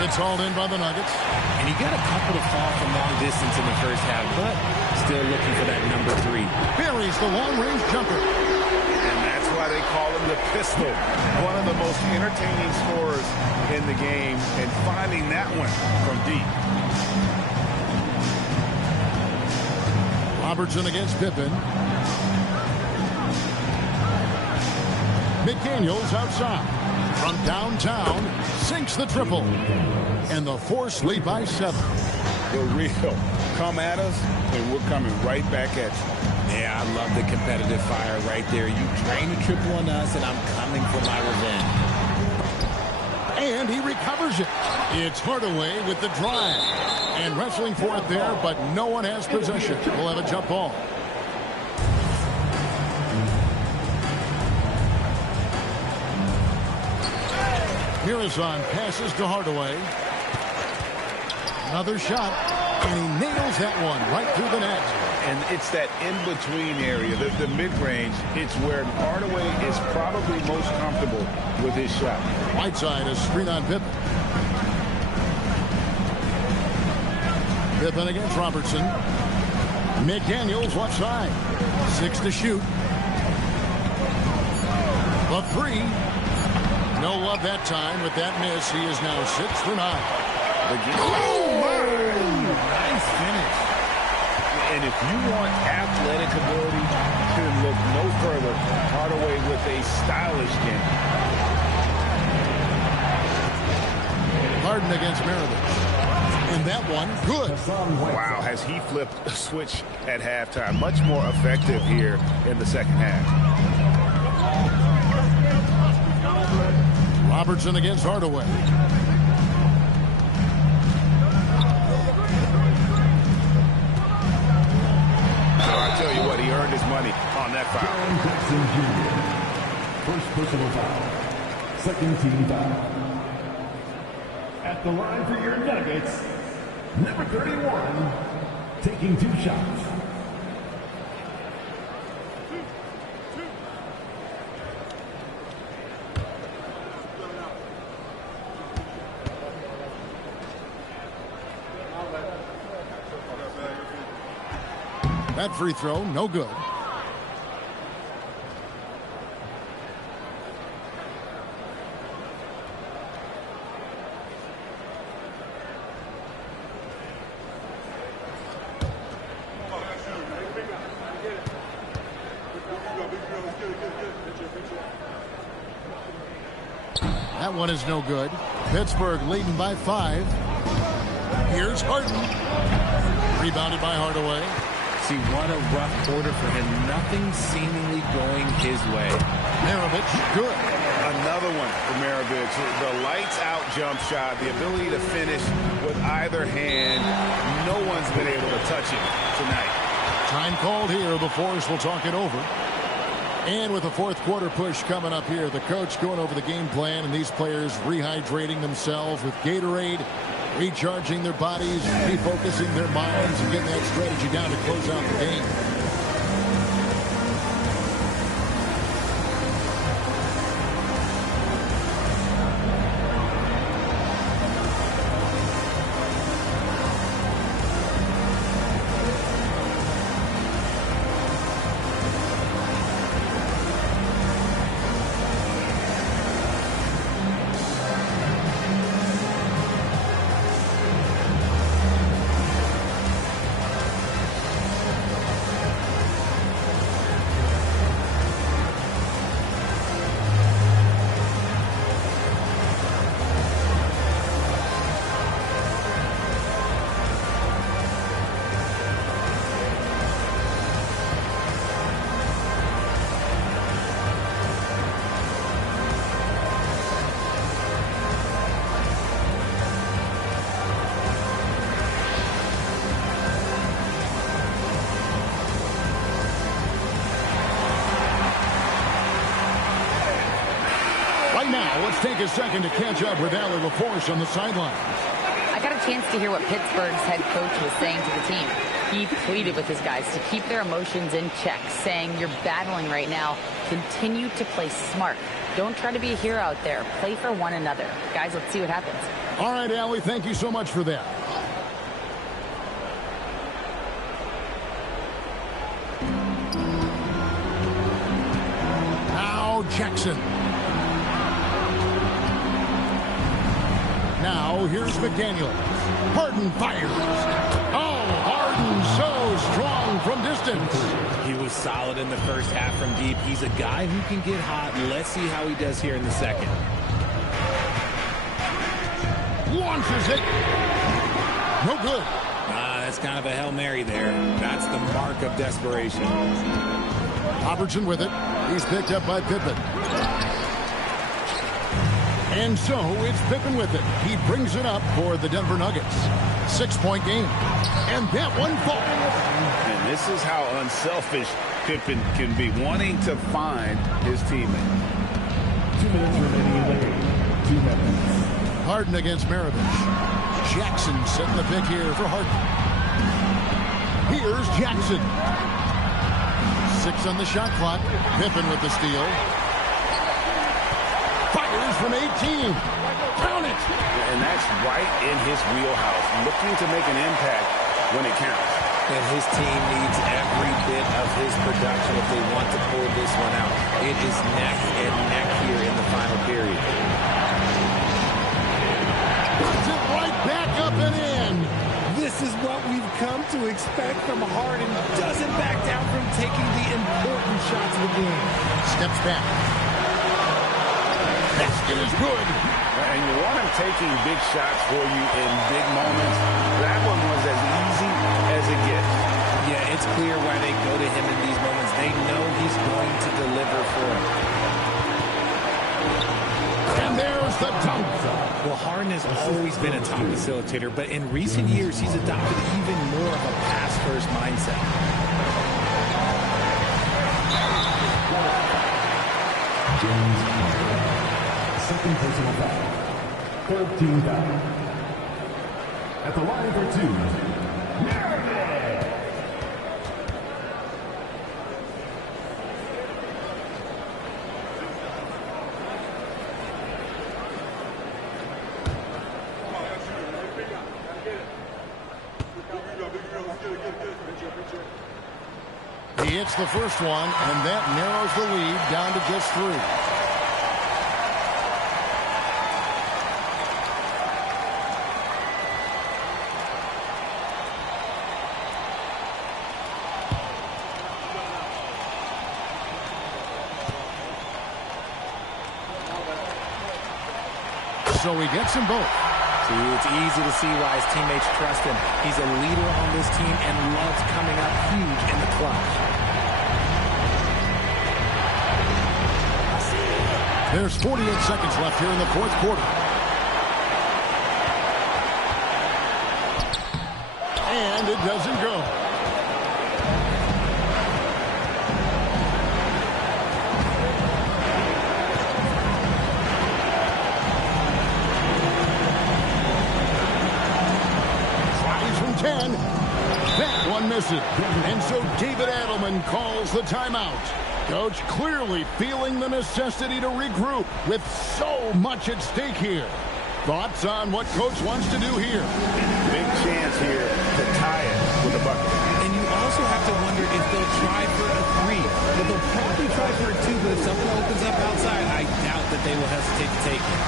It's hauled in by the Nuggets. And he got a couple to fall from long distance in the first half, but still looking for that number 3. Buries the long-range jumper. And that's why they call him the pistol. One of the most entertaining scorers in the game, and finding that one from deep. Robertson against Pippen. McDaniels outside. From downtown, sinks the triple. And the Force lead by 7. The real. Come at us, and we're coming right back at you. Yeah, I love the competitive fire right there. You drain a triple on us, and I'm coming for my revenge. And he recovers it. It's Hardaway with the drive. And wrestling for it there, but no one has possession. We'll have a jump ball. Mirazon passes to Hardaway. Another shot, and he nails that one right through the net. And it's that in-between area, the mid-range. It's where Hardaway is probably most comfortable with his shot. Whiteside is screen on Pippen. Pippen against Robertson. McDaniels left side. 6 to shoot. The 3. No love that time with that miss. He is now 6 for 9. Oh, my! Nice finish. And if you want athletic ability, then look no further. Hardaway with a stylish game. Harden against Maravich. And that one, good. Wow, has he flipped a switch at halftime. Much more effective here in the second half. Robertson against Hardaway. I tell you what, he earned his money on that foul. Jackson Jr. First personal foul. Second team foul. At the line for your Nuggets, number 31, taking 2 shots. That free throw, no good. That one is no good. Pittsburgh leading by 5. Here's Harden. Rebounded by Hardaway. See, what a rough quarter for him. Nothing seemingly going his way. Maravich, good. Another one for Maravich. The lights-out jump shot, the ability to finish with either hand. No one's been able to touch him tonight. Time called here. The Force will talk it over. And with the fourth quarter push coming up here, the coach going over the game plan and these players rehydrating themselves with Gatorade, recharging their bodies, refocusing their minds, and getting that strategy down to close out the game. Let's take a second to catch up with Allie LaForce on the sidelines. I got a chance to hear what Pittsburgh's head coach was saying to the team. He pleaded with his guys to keep their emotions in check, saying, you're battling right now. Continue to play smart. Don't try to be a hero out there. Play for one another. Guys, let's see what happens. All right, Allie, thank you so much for that. Now Jackson. Now here's McDaniel. Harden fires. Oh, Harden so strong from distance. He was solid in the first half from deep. He's a guy who can get hot. Let's see how he does here in the second. Launches it. No good. That's kind of a Hail Mary there. That's the mark of desperation. Robertson with it. He's picked up by Pippen. And so it's Pippen with it. He brings it up for the Denver Nuggets. 6-point game. And that one falls. And this is how unselfish Pippen can be, wanting to find his teammate. 2 minutes remaining in the game. 2 minutes. Harden against Maravich. Jackson setting the pick here for Harden. Here's Jackson. 6 on the shot clock. Pippen with the steal. Fires from 18. Count it. And that's right in his wheelhouse, looking to make an impact when it counts. And his team needs every bit of his production if they want to pull this one out. It is neck and neck here in the final period. Puts it right back up and in. This is what we've come to expect from Harden. Doesn't back down from taking the important shots of the game. Steps back. Basket is good. And you want him taking big shots for you in big moments. That one was as easy as it gets. Yeah, it's clear why they go to him in these moments. They know he's going to deliver for them. And there's the dunk. Well, Harden has always been a top facilitator, but in recent years, he's adopted even more of a pass-first mindset. James Harden. Second personal foul. Third team foul. At the line for 2. Meredith. He hits the first one, and that narrows the lead down to just 3. So he gets them both. See, it's easy to see why his teammates trust him. He's a leader on this team and loves coming up huge in the clutch. There's 48 seconds left here in the fourth quarter. And it doesn't go. That one misses. And so David Adelman calls the timeout. Coach clearly feeling the necessity to regroup with so much at stake here. Thoughts on what Coach wants to do here? Big chance here to tie it with a bucket. And you also have to wonder if they'll try for a 3. But they'll probably try for a 2, but if something opens up outside, I doubt that they will hesitate to take it.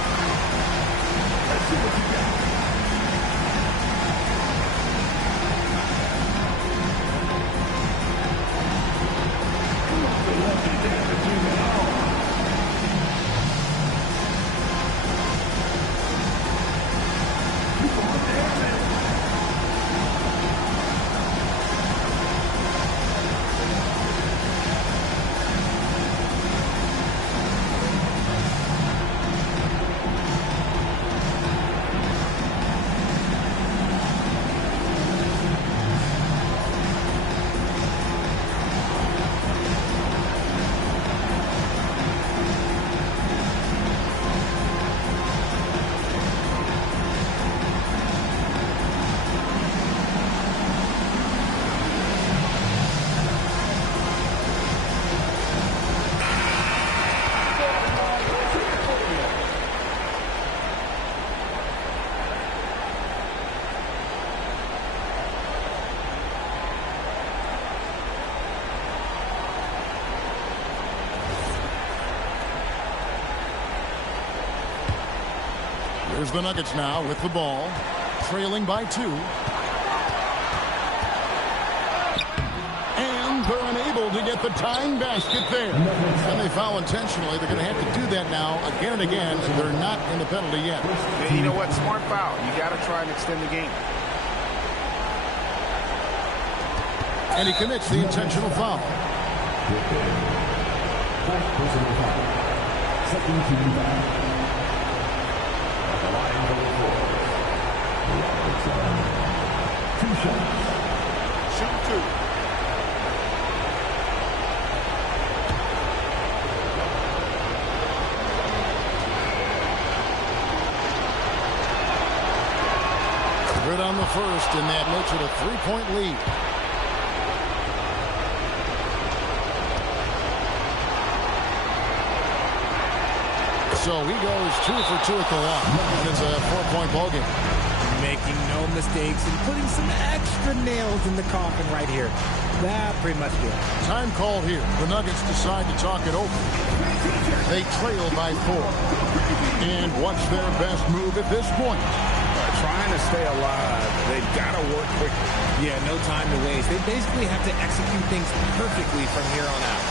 Let's see what you got. Here's the Nuggets now with the ball, trailing by 2. And they're unable to get the tying basket there. And they foul intentionally. They're going to have to do that now again and again. They're not in the penalty yet. And you know what? Smart foul. You got to try and extend the game. And he commits the intentional foul. Personal foul. Second team foul. At the line for the floor. Robertson. 2 shots. Shoot 2. Good on the first, and that makes it a 3-point lead. So he goes 2 for 2 at the line, and it's a 4-point ball game. Making no mistakes and putting some extra nails in the coffin right here. That pretty much did. Time called here. The Nuggets decide to talk it over. They trail by 4. And what's their best move at this point? Trying to stay alive. They've got to work quickly. Yeah, no time to waste. They basically have to execute things perfectly from here on out.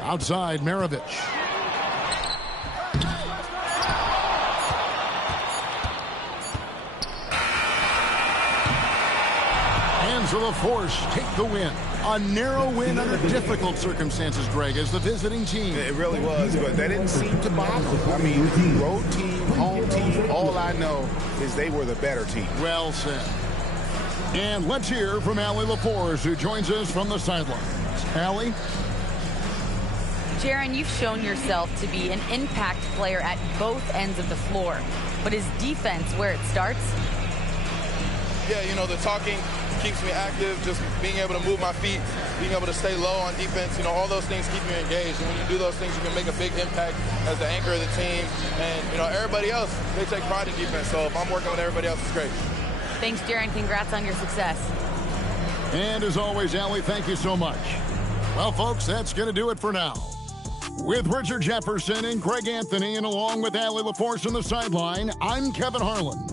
Outside, Maravich. Hands of the Force take the win. A narrow win under difficult circumstances, Greg, as the visiting team. It really was, but that didn't seem to bother them. I mean, road team, home team, all I know is they were the better team. Well said. And let's hear from Allie LaForce, who joins us from the sidelines. Allie? Jaren, you've shown yourself to be an impact player at both ends of the floor. But is defense where it starts? Yeah, you know, the talking keeps me active, just being able to move my feet, being able to stay low on defense, you know, all those things keep me engaged. And when you do those things, you can make a big impact as the anchor of the team. And, you know, everybody else, they take pride in defense. So if I'm working with everybody else, it's great. Thanks, Jaren. Congrats on your success. And as always, Allie, thank you so much. Well, folks, that's going to do it for now. With Richard Jefferson and Greg Anthony, and along with Allie LaForce on the sideline, I'm Kevin Harlan.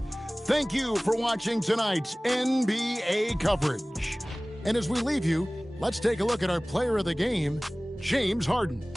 Thank you for watching tonight's NBA coverage. And as we leave you, let's take a look at our player of the game, James Harden.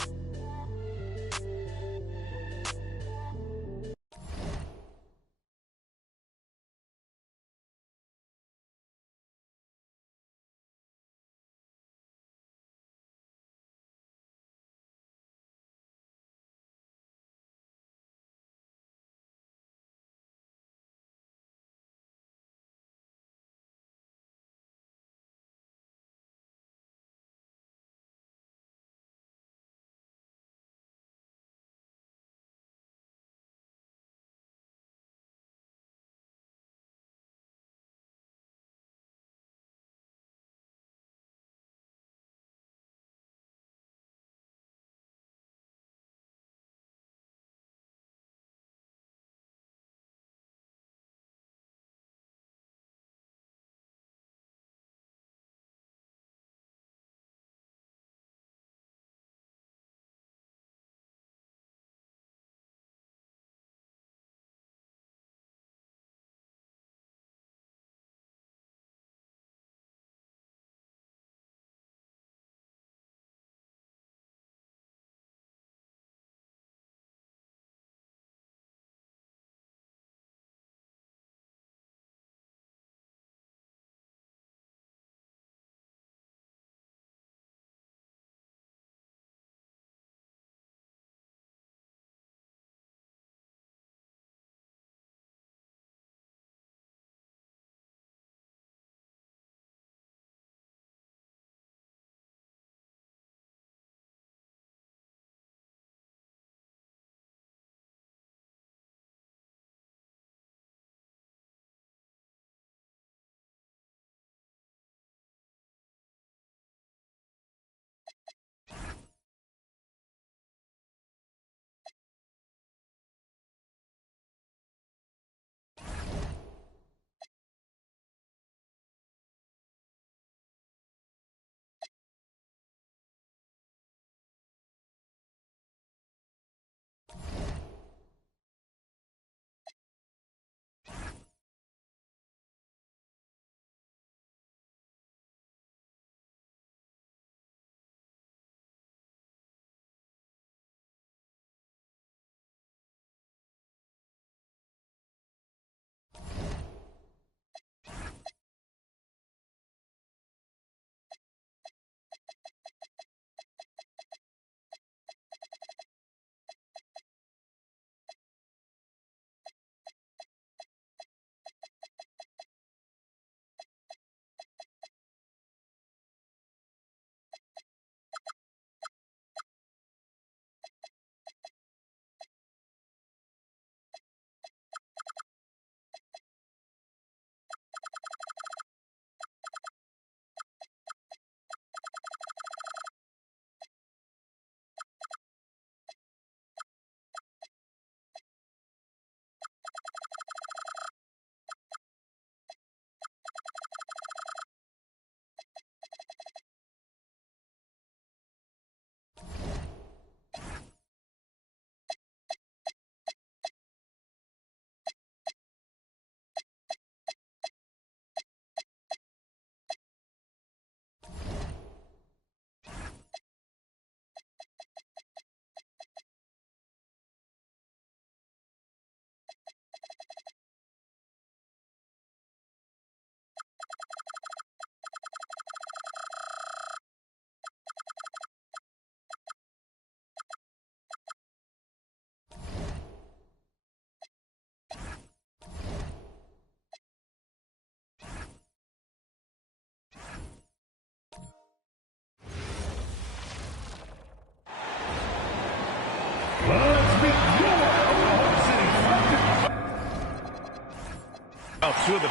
two of the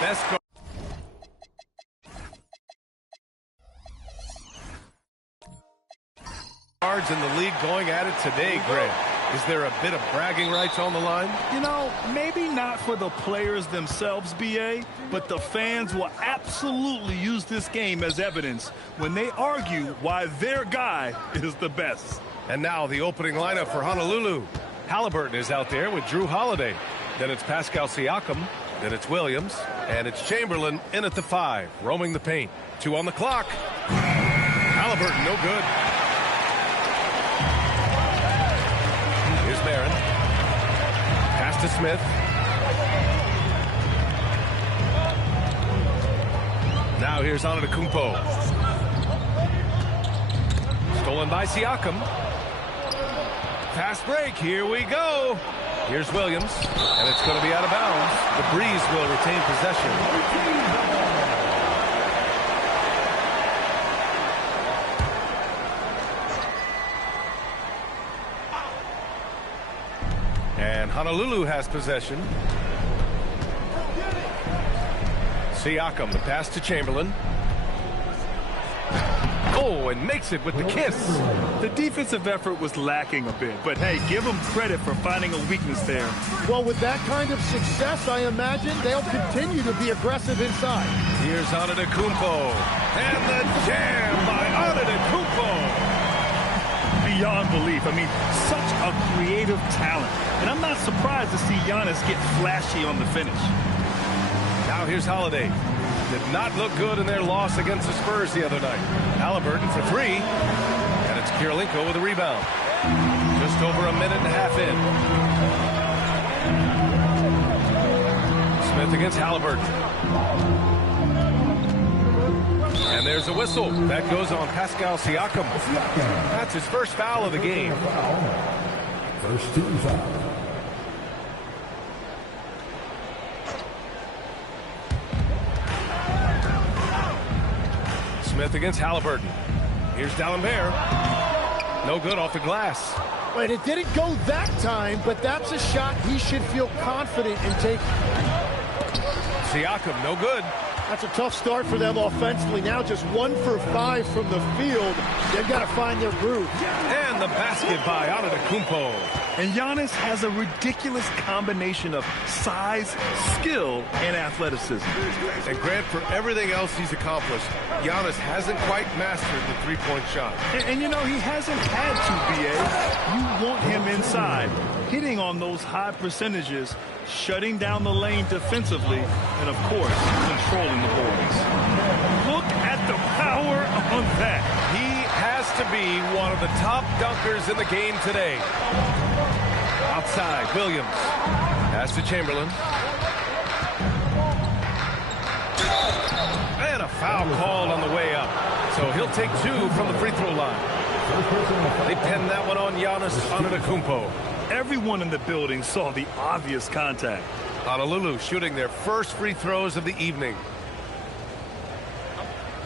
best guards in the league going at it today, Grant. Is there a bit of bragging rights on the line? You know, maybe not for the players themselves, BA, but the fans will absolutely use this game as evidence when they argue why their guy is the best. And now the opening lineup for Honolulu. Halliburton is out there with Drew Holiday. Then it's Pascal Siakam. Then it's Williams. And it's Chamberlain in at the 5, roaming the paint. 2 on the clock. Halliburton, no good. Here's Barron. Pass to Smith. Now here's Antetokounmpo. Stolen by Siakam. Fast break, here we go. Here's Williams, and it's going to be out of bounds. The Breeze will retain possession. And Honolulu has possession. Siakam, the pass to Chamberlain. Oh, and makes it with the kiss. The defensive effort was lacking a bit, but hey, give them credit for finding a weakness there. Well, with that kind of success, I imagine they'll continue to be aggressive inside. Here's Antetokounmpo, and the jam by Antetokounmpo. Beyond belief. I mean, such a creative talent. And I'm not surprised to see Giannis get flashy on the finish. Now here's Holiday. Did not look good in their loss against the Spurs the other night. Halliburton for 3. And it's Kirilenko with a rebound. Just over a minute and a half in. Smith against Halliburton. And there's a whistle. That goes on Pascal Siakam. That's his first foul of the game. First team foul. Smith against Halliburton. Here's D'Alembert. No good off the glass. Wait, it didn't go that time, but that's a shot he should feel confident in taking. Siakam, no good. That's a tough start for them offensively. Now just 1 for 5 from the field. They've got to find their groove. And the basket by Antetokounmpo. And Giannis has a ridiculous combination of size, skill, and athleticism. And Grant, for everything else he's accomplished, Giannis hasn't quite mastered the three-point shot. And you know, he hasn't had to, BA. You want him inside, hitting on those high percentages, shutting down the lane defensively, and, of course, controlling the boards. Look at the power on that. He has to be one of the top dunkers in the game today. Outside, Williams. Pass to Chamberlain. And a foul called on the way up. So he'll take 2 from the free throw line. They pinned that one on Giannis Antetokounmpo. Everyone in the building saw the obvious contact. Honolulu shooting their first free throws of the evening.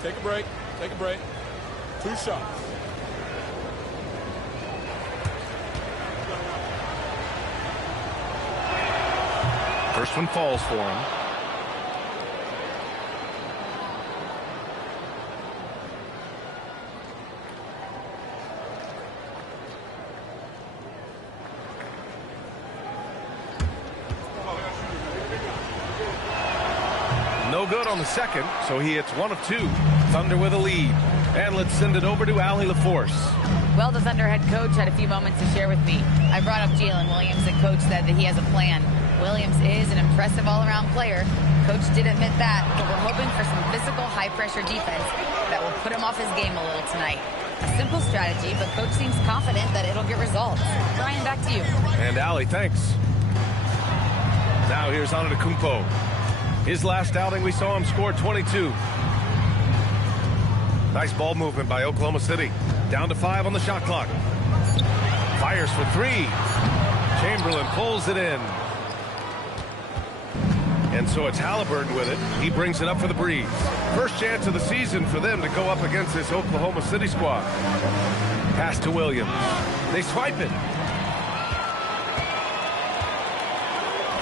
Take a break. Take a break. 2 shots. First one falls for him. No good on the second, so he hits 1 of 2. Thunder with a lead. And let's send it over to Allie LaForce. Well, the Thunder head coach had a few moments to share with me. I brought up Jalen Williams, and coach said that he has a plan. Williams is an impressive all-around player. Coach did admit that, but we're hoping for some physical, high-pressure defense that will put him off his game a little tonight. A simple strategy, but coach seems confident that it'll get results. Brian, back to you. And Allie, thanks. Now here's Antetokounmpo. His last outing, we saw him score 22. Nice ball movement by Oklahoma City. Down to 5 on the shot clock. Fires for 3. Chamberlain pulls it in. And so it's Halliburton with it. He brings it up for the Breeze. First chance of the season for them to go up against this Oklahoma City squad. Pass to Williams. They swipe it.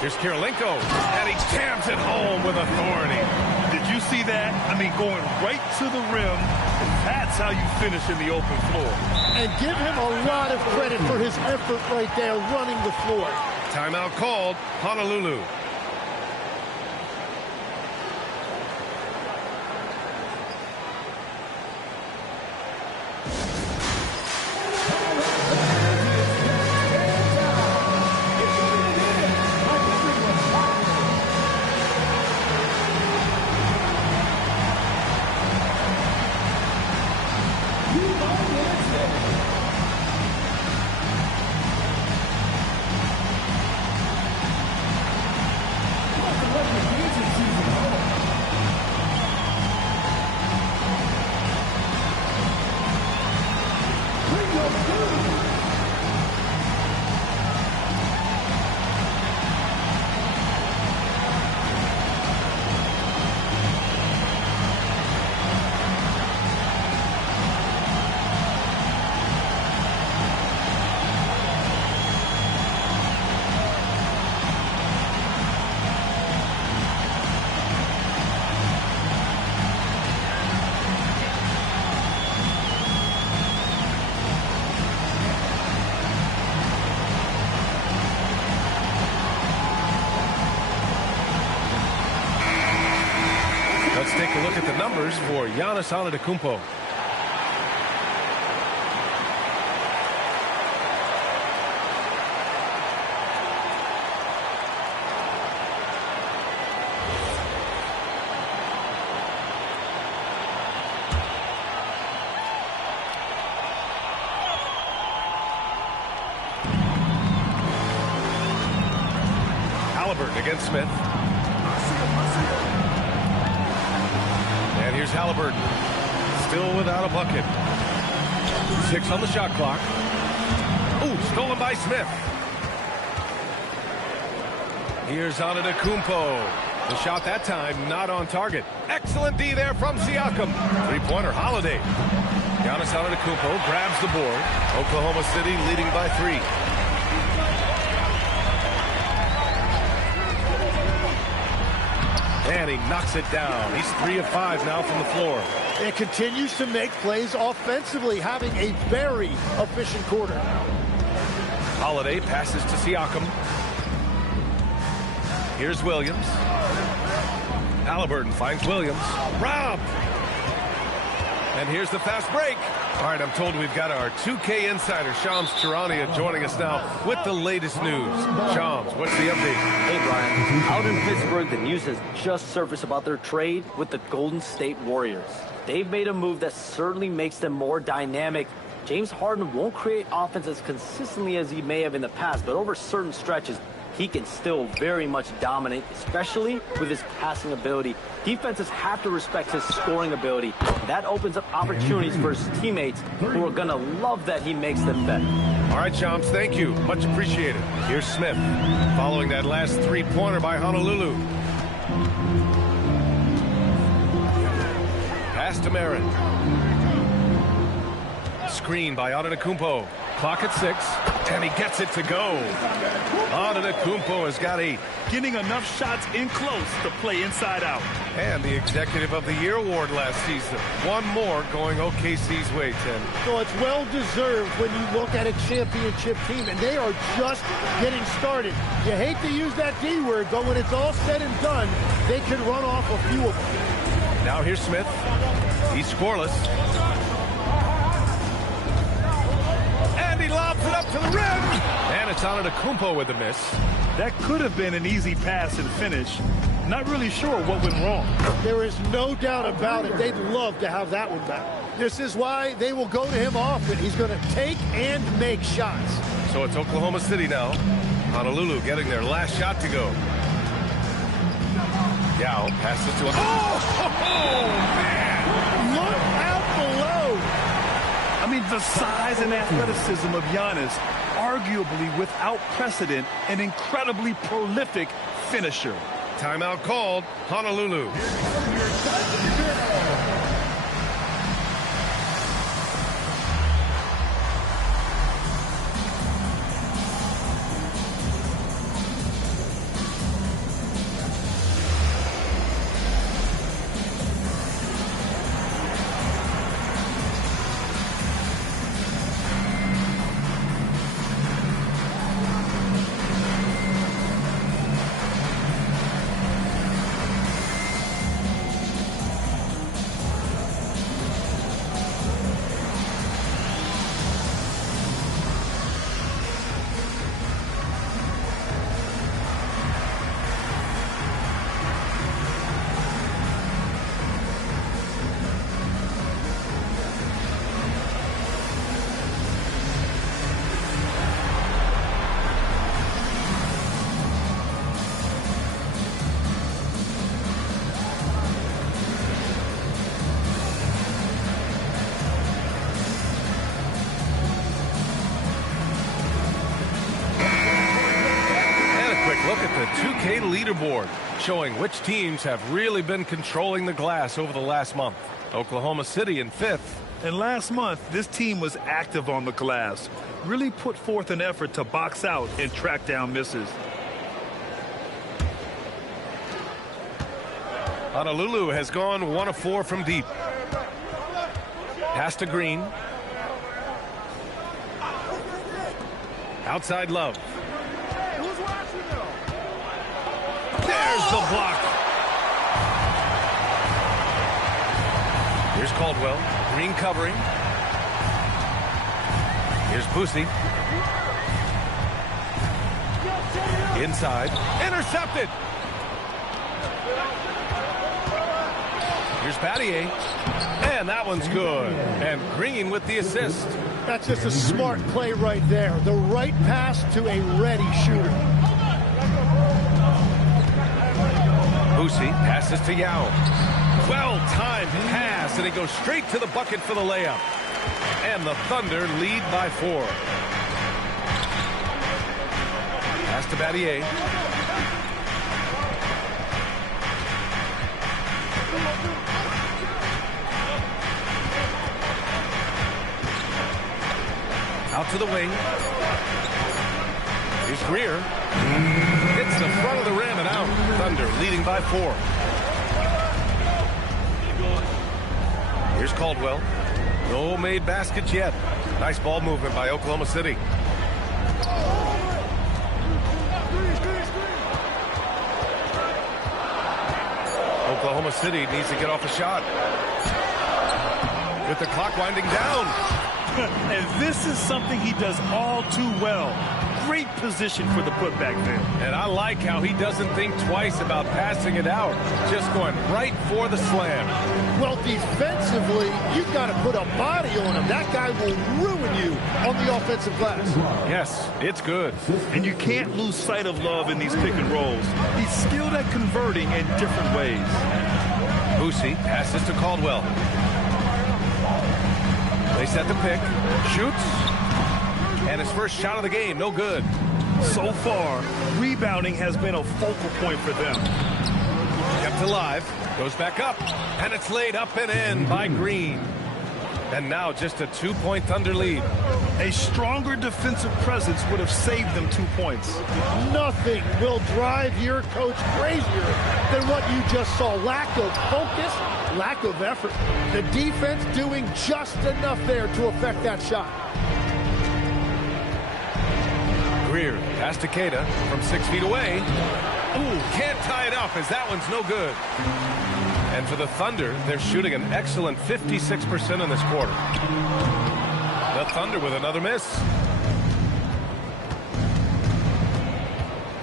Here's Kirilenko, and he jams it home with authority. Did you see that? I mean, going right to the rim. That's how you finish in the open floor. And give him a lot of credit for his effort right there running the floor. Timeout called, Honolulu. Let's take a look at the numbers for Giannis Antetokounmpo. Halliburton against Smith. And here's Halliburton, still without a bucket. 6 on the shot clock. Ooh, stolen by Smith. Here's Antetokounmpo. The shot that time not on target. Excellent D there from Siakam. Three-pointer, Holiday. Giannis Antetokounmpo grabs the board. Oklahoma City leading by 3. And he knocks it down. He's 3 of 5 now from the floor. And continues to make plays offensively, having a very efficient quarter. Holiday passes to Siakam. Here's Williams. Halliburton finds Williams. Robbed. And here's the fast break. All right, I'm told we've got our 2K insider, Shams Charania, joining us now with the latest news. Shams, what's the update? Hey, Brian. Out in Pittsburgh, the news has just surfaced about their trade with the Golden State Warriors. They've made a move that certainly makes them more dynamic. James Harden won't create offense as consistently as he may have in the past, but over certain stretches, he can still very much dominate, especially with his passing ability. Defenses have to respect his scoring ability. That opens up opportunities for his teammates who are going to love that he makes them better. All right, Shams, thank you. Much appreciated. Here's Smith following that last three-pointer by Honolulu. Pass to Marin. Screen by Antetokounmpo. Clock at 6, and he gets it to go. Antetokounmpo has got getting enough shots in close to play inside out. And the Executive of the Year award last season. One more going OKC's way, Tim. So it's well-deserved when you look at a championship team, and they are just getting started. You hate to use that D word, but when it's all said and done, they can run off a few of them. Now here's Smith. He's scoreless. And he lobs it up to the rim. And it's Antetokounmpo with the miss. That could have been an easy pass and finish. Not really sure what went wrong. There is no doubt about it. They'd love to have that one back. This is why they will go to him often. He's going to take and make shots. So it's Oklahoma City now. Honolulu getting their last shot to go. Yao passes to him. Oh, man! Look out below! I mean, the size and athleticism of Giannis, arguably without precedent, an incredibly prolific finisher. timeout called. Honolulu. Leaderboard showing which teams have really been controlling the glass over the last month. Oklahoma City in 5th. And last month, this team was active on the glass, really put forth an effort to box out and track down misses. Honolulu has gone 1 of 4 from deep. Pass to Green. Outside Love. There's the block. Here's Caldwell. Green covering. Here's Boosie. Inside. Intercepted. Here's Battier. And that one's good. And Green with the assist. That's just a smart play right there. The right pass to a ready shooter. Boosie passes to Yao. Well-timed pass, and it goes straight to the bucket for the layup. And the Thunder lead by 4. Pass to Battier. Out to the wing. Here's Greer. Hits the front of the rim and out. Thunder leading by 4. Here's Caldwell. No made baskets yet. Nice ball movement by Oklahoma City. Oklahoma City needs to get off a shot. With the clock winding down. And this is something he does all too well. Great position for the putback there. And I like how he doesn't think twice about passing it out. Just going right for the slam. Well, defensively, you've got to put a body on him. That guy will ruin you on the offensive glass. Yes, it's good. And you can't lose sight of Love in these pick and rolls. He's skilled at converting in different ways. Boosie passes to Caldwell. They set the pick. Shoots. And his first shot of the game, no good. So far, rebounding has been a focal point for them. Kept alive. Goes back up. And it's laid up and in by Green. And now just a 2-point Thunder lead. A stronger defensive presence would have saved them 2 points. Nothing will drive your coach crazier than what you just saw. Lack of focus, lack of effort. The defense doing just enough there to affect that shot. Greer, pass to Queta from 6 feet away. Ooh, can't tie it up as that one's no good. And for the Thunder, they're shooting an excellent 56% in this quarter. The Thunder with another miss.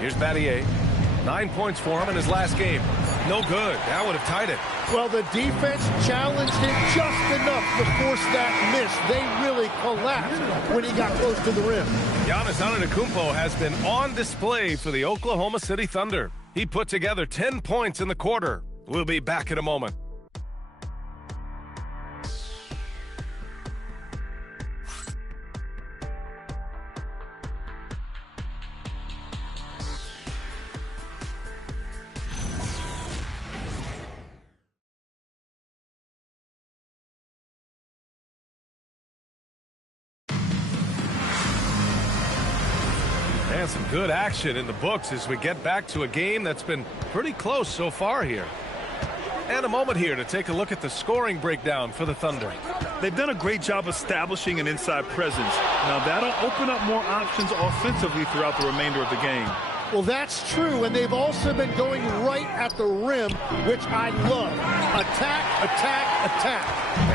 Here's Battier. 9 points for him in his last game. No good. That would have tied it. Well, the defense challenged him just enough to force that miss. They really collapsed when he got close to the rim. Giannis Antetokounmpo has been on display for the Oklahoma City Thunder. He put together 10 points in the quarter. We'll be back in a moment. And some good action in the books as we get back to a game that's been pretty close so far here. And a moment here to take a look at the scoring breakdown for the Thunder. They've done a great job establishing an inside presence. Now that'll open up more options offensively throughout the remainder of the game. Well, that's true, and they've also been going right at the rim, which I love. Attack, attack, attack.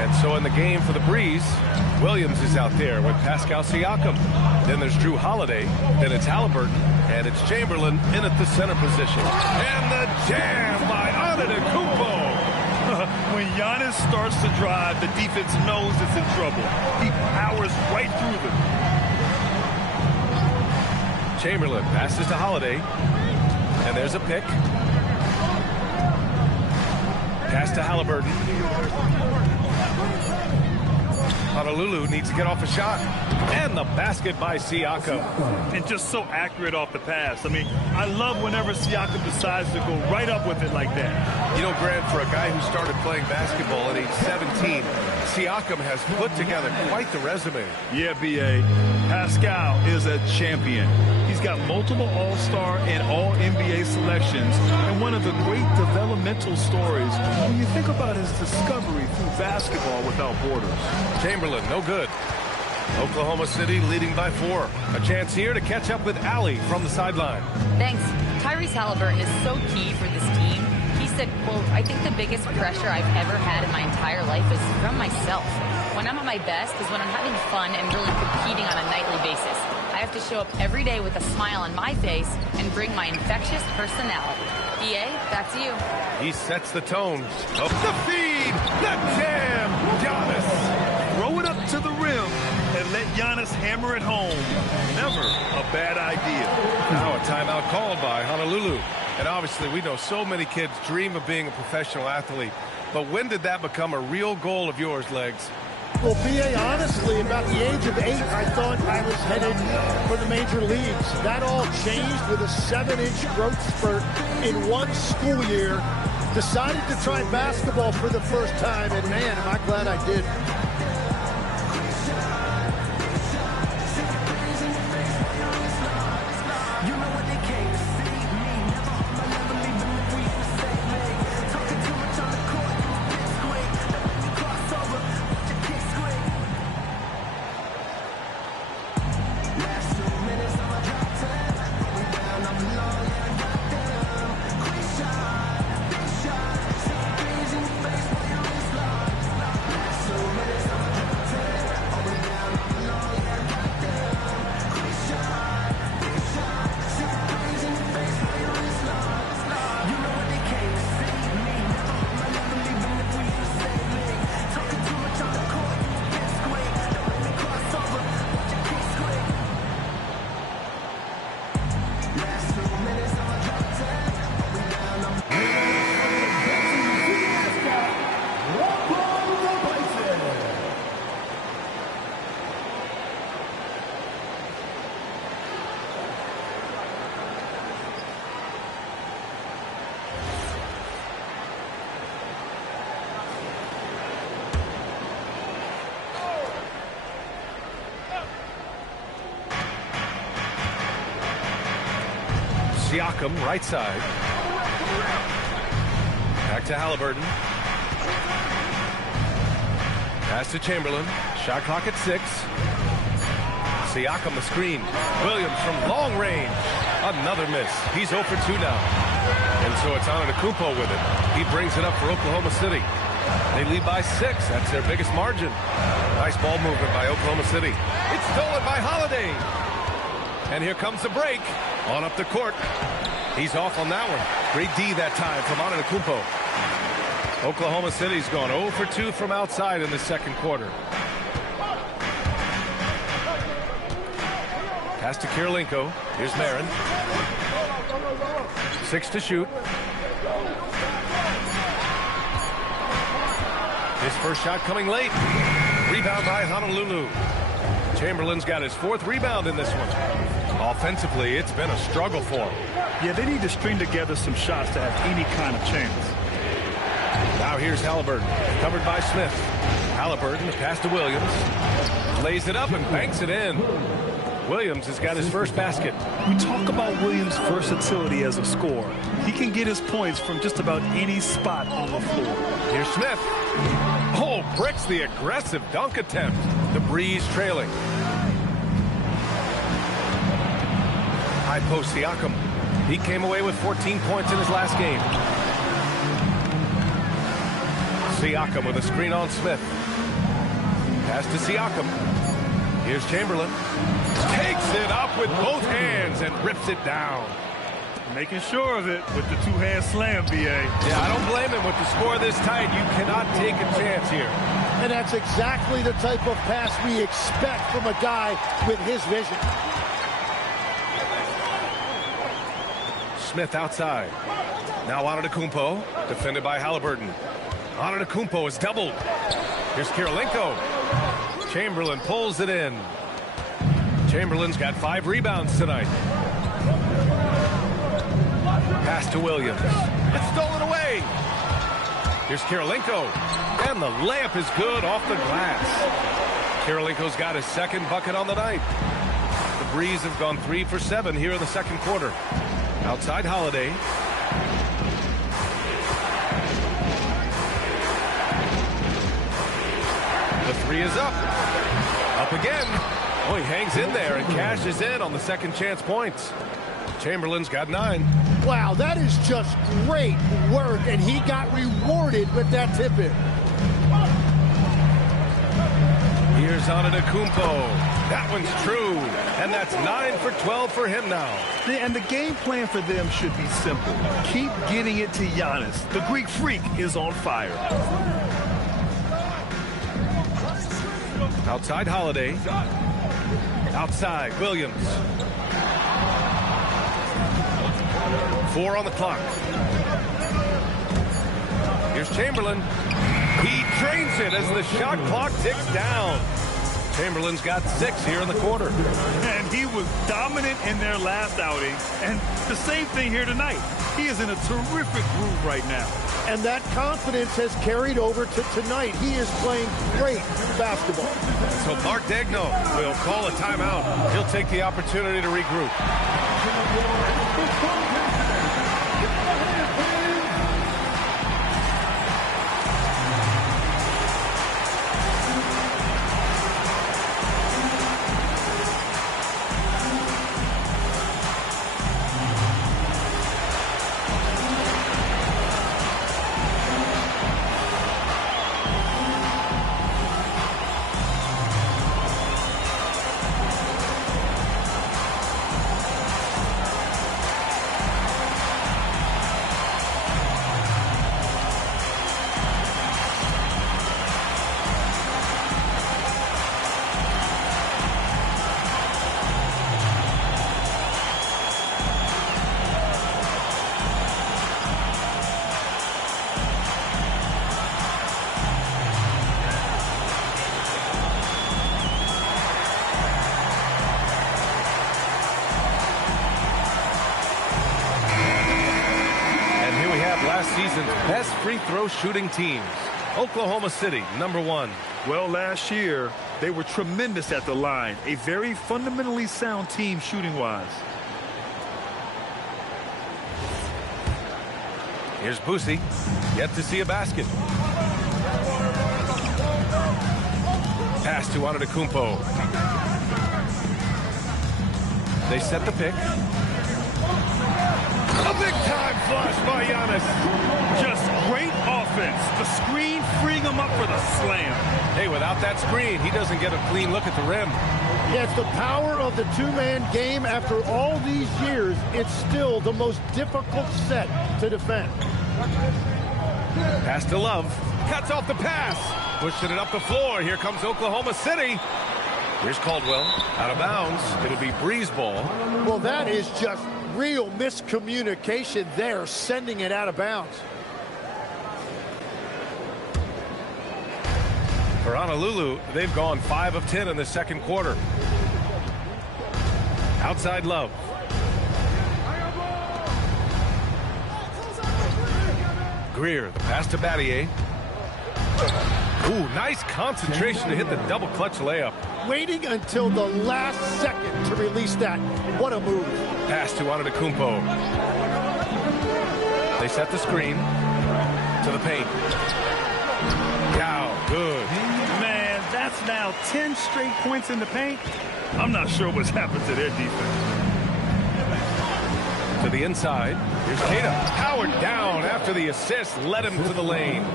And so in the game for the Breeze, Williams is out there with Pascal Siakam. Then there's Drew Holiday. Then it's Halliburton. And it's Chamberlain in at the center position. And the jam by Antetokounmpo. When Giannis starts to drive, the defense knows it's in trouble. He powers right through them. Chamberlain passes to Holiday. And there's a pick. Pass to Halliburton. Honolulu needs to get off a shot. And the basket by Siakam. And just so accurate off the pass. I mean, I love whenever Siakam decides to go right up with it like that. You know, Grant, for a guy who started playing basketball at age 17, Siakam has put together quite the resume. Yeah, B.A. Pascal is a champion. He's got multiple All-Star and All-NBA selections, and one of the great developmental stories when you think about his discovery through basketball without borders. Chamberlain, no good. Oklahoma City leading by 4. A chance here to catch up with Allie from the sideline. Thanks. Tyrese Halliburton is so key for this team. He said, quote, "I think the biggest pressure I've ever had in my entire life is from myself. When I'm at my best is when I'm having fun and really competing on a nightly basis. I have to show up every day with a smile on my face and bring my infectious personality." EA, back to you. He sets the tone. Up the feed. The jam. Giannis. Throw it up to the rim and let Giannis hammer it home. Never a bad idea. Now a timeout called by Honolulu. And obviously we know so many kids dream of being a professional athlete. But when did that become a real goal of yours, Legs? Well, B.A., honestly, about the age of 8, I thought I was headed for the major leagues. That all changed with a 7-inch growth spurt in one school year. Decided to try basketball for the first time, and man, am I glad I did. Siakam, right side. Back to Halliburton. Pass to Chamberlain. Shot clock at 6. Siakam the screen. Williams from long range. Another miss. He's 0 for 2 now. And so it's Antetokounmpo with it. He brings it up for Oklahoma City. They lead by 6. That's their biggest margin. Nice ball movement by Oklahoma City. It's stolen by Holiday. And here comes the break. On up the court. He's off on that one. Great D that time from Antetokounmpo. Oklahoma City's gone 0 for 2 from outside in the second quarter. Pass to Kirilenko. Here's Marin. 6 to shoot. His first shot coming late. Rebound by Honolulu. Chamberlain's got his 4th rebound in this one. Offensively, it's been a struggle for him. Yeah, they need to string together some shots to have any kind of chance. Now here's Halliburton, covered by Smith. Halliburton, pass to Williams. Lays it up and banks it in. Williams has got his first basket. We talk about Williams' versatility as a scorer. He can get his points from just about any spot on the floor. Here's Smith. Oh, breaks the aggressive dunk attempt. The Breeze trailing. High post Siakam. He came away with 14 points in his last game. Siakam with a screen on Smith. Pass to Siakam. Here's Chamberlain. Takes it up with both hands and rips it down. Making sure of it with the two-hand slam, B.A. Yeah, I don't blame him with the score this tight. You cannot take a chance here. And that's exactly the type of pass we expect from a guy with his vision. Smith outside. Now Antetokounmpo, defended by Halliburton. Antetokounmpo is doubled. Here's Kirilenko. Chamberlain pulls it in. Chamberlain's got 5 rebounds tonight. Pass to Williams. It's stolen away. Here's Kirilenko. And the layup is good off the glass. Kirilenko's got his second bucket on the night. The Breeze have gone 3 for 7 here in the second quarter. Outside Holiday. The 3 is up. Up again. Oh, he hangs in there and cashes in on the second chance points. Chamberlain's got 9. Wow, that is just great work, and he got rewarded with that tip-in. Here's Antetokounmpo. That one's true, and that's 9 for 12 for him now. And the game plan for them should be simple. Keep getting it to Giannis. The Greek Freak is on fire. Outside Holiday. Outside Williams. 4 on the clock. Here's Chamberlain. He drains it as the shot clock ticks down. Chamberlain's got 6 here in the quarter. And he was dominant in their last outing. And the same thing here tonight. He is in a terrific groove right now. And that confidence has carried over to tonight. He is playing great basketball. So Mark Daigneault will call a timeout. He'll take the opportunity to regroup. Season's best free throw shooting teams. Oklahoma City, #1. Well, last year, they were tremendous at the line. A very fundamentally sound team shooting-wise. Here's Boosie. Yet to see a basket. Pass to Antetokounmpo. They set the pick. A big-time flush by Giannis. Just great offense. The screen freeing him up for the slam. Hey, without that screen, he doesn't get a clean look at the rim. Yeah, it's the power of the two-man game. After all these years, it's still the most difficult set to defend. Pass to Love. Cuts off the pass. Pushing it up the floor. Here comes Oklahoma City. Here's Caldwell. Out of bounds. It'll be Breeze ball. Well, that is just real miscommunication there, sending it out of bounds. For Honolulu, they've gone 5 of 10 in the second quarter. Outside Love. Greer, the pass to Battier. Ooh, nice concentration to hit the double clutch layup. waiting until the last second to release that. What a move. Pass to Antetokounmpo. They set the screen to the paint. Yao, good. Man, that's now 10 straight points in the paint. I'm not sure what's happened to their defense. To the inside. Here's Keita. Howard down after the assist. Led him to the lane.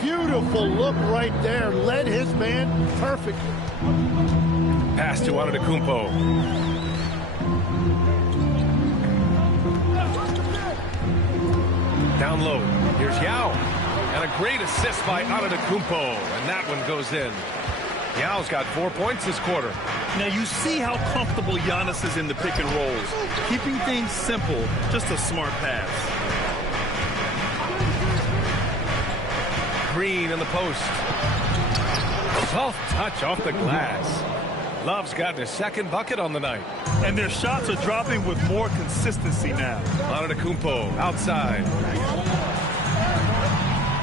Beautiful look right there. Led his man perfectly. Pass to Antetokounmpo. Down low. Here's Yao. And a great assist by Antetokounmpo. And that one goes in. Yao's got 4 points this quarter. Now you see how comfortable Giannis is in the pick and rolls. Keeping things simple, just a smart pass. Green in the post. Soft touch off the glass. Love's got his second bucket on the night. And their shots are dropping with more consistency now. Antetokounmpo outside.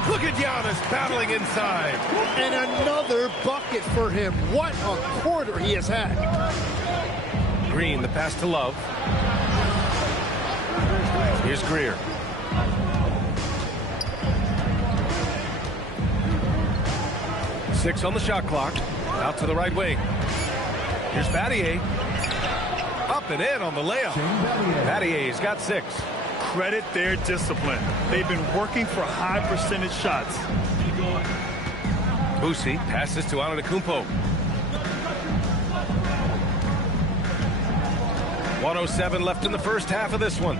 Look at Giannis battling inside. And another bucket for him. What a quarter he has had. Green, the pass to Love. Here's Greer. Six on the shot clock. Out to the right wing. Here's Battier. Up and in on the layup. Battier's got 6. Credit their discipline. They've been working for high percentage shots. Boosie passes to Antetokounmpo. 1:07 left in the first half of this one.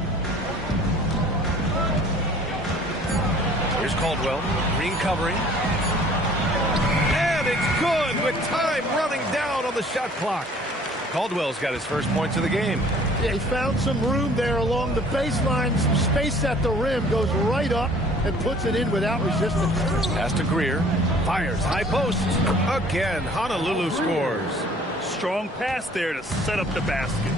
Here's Caldwell. Green covering. And it's good with time running down on the shot clock. Caldwell's got his first points of the game. Yeah, he found some room there along the baseline, some space at the rim, goes right up and puts it in without resistance. Pass to Greer. Fires high post. Again, Honolulu scores. Strong pass there to set up the basket.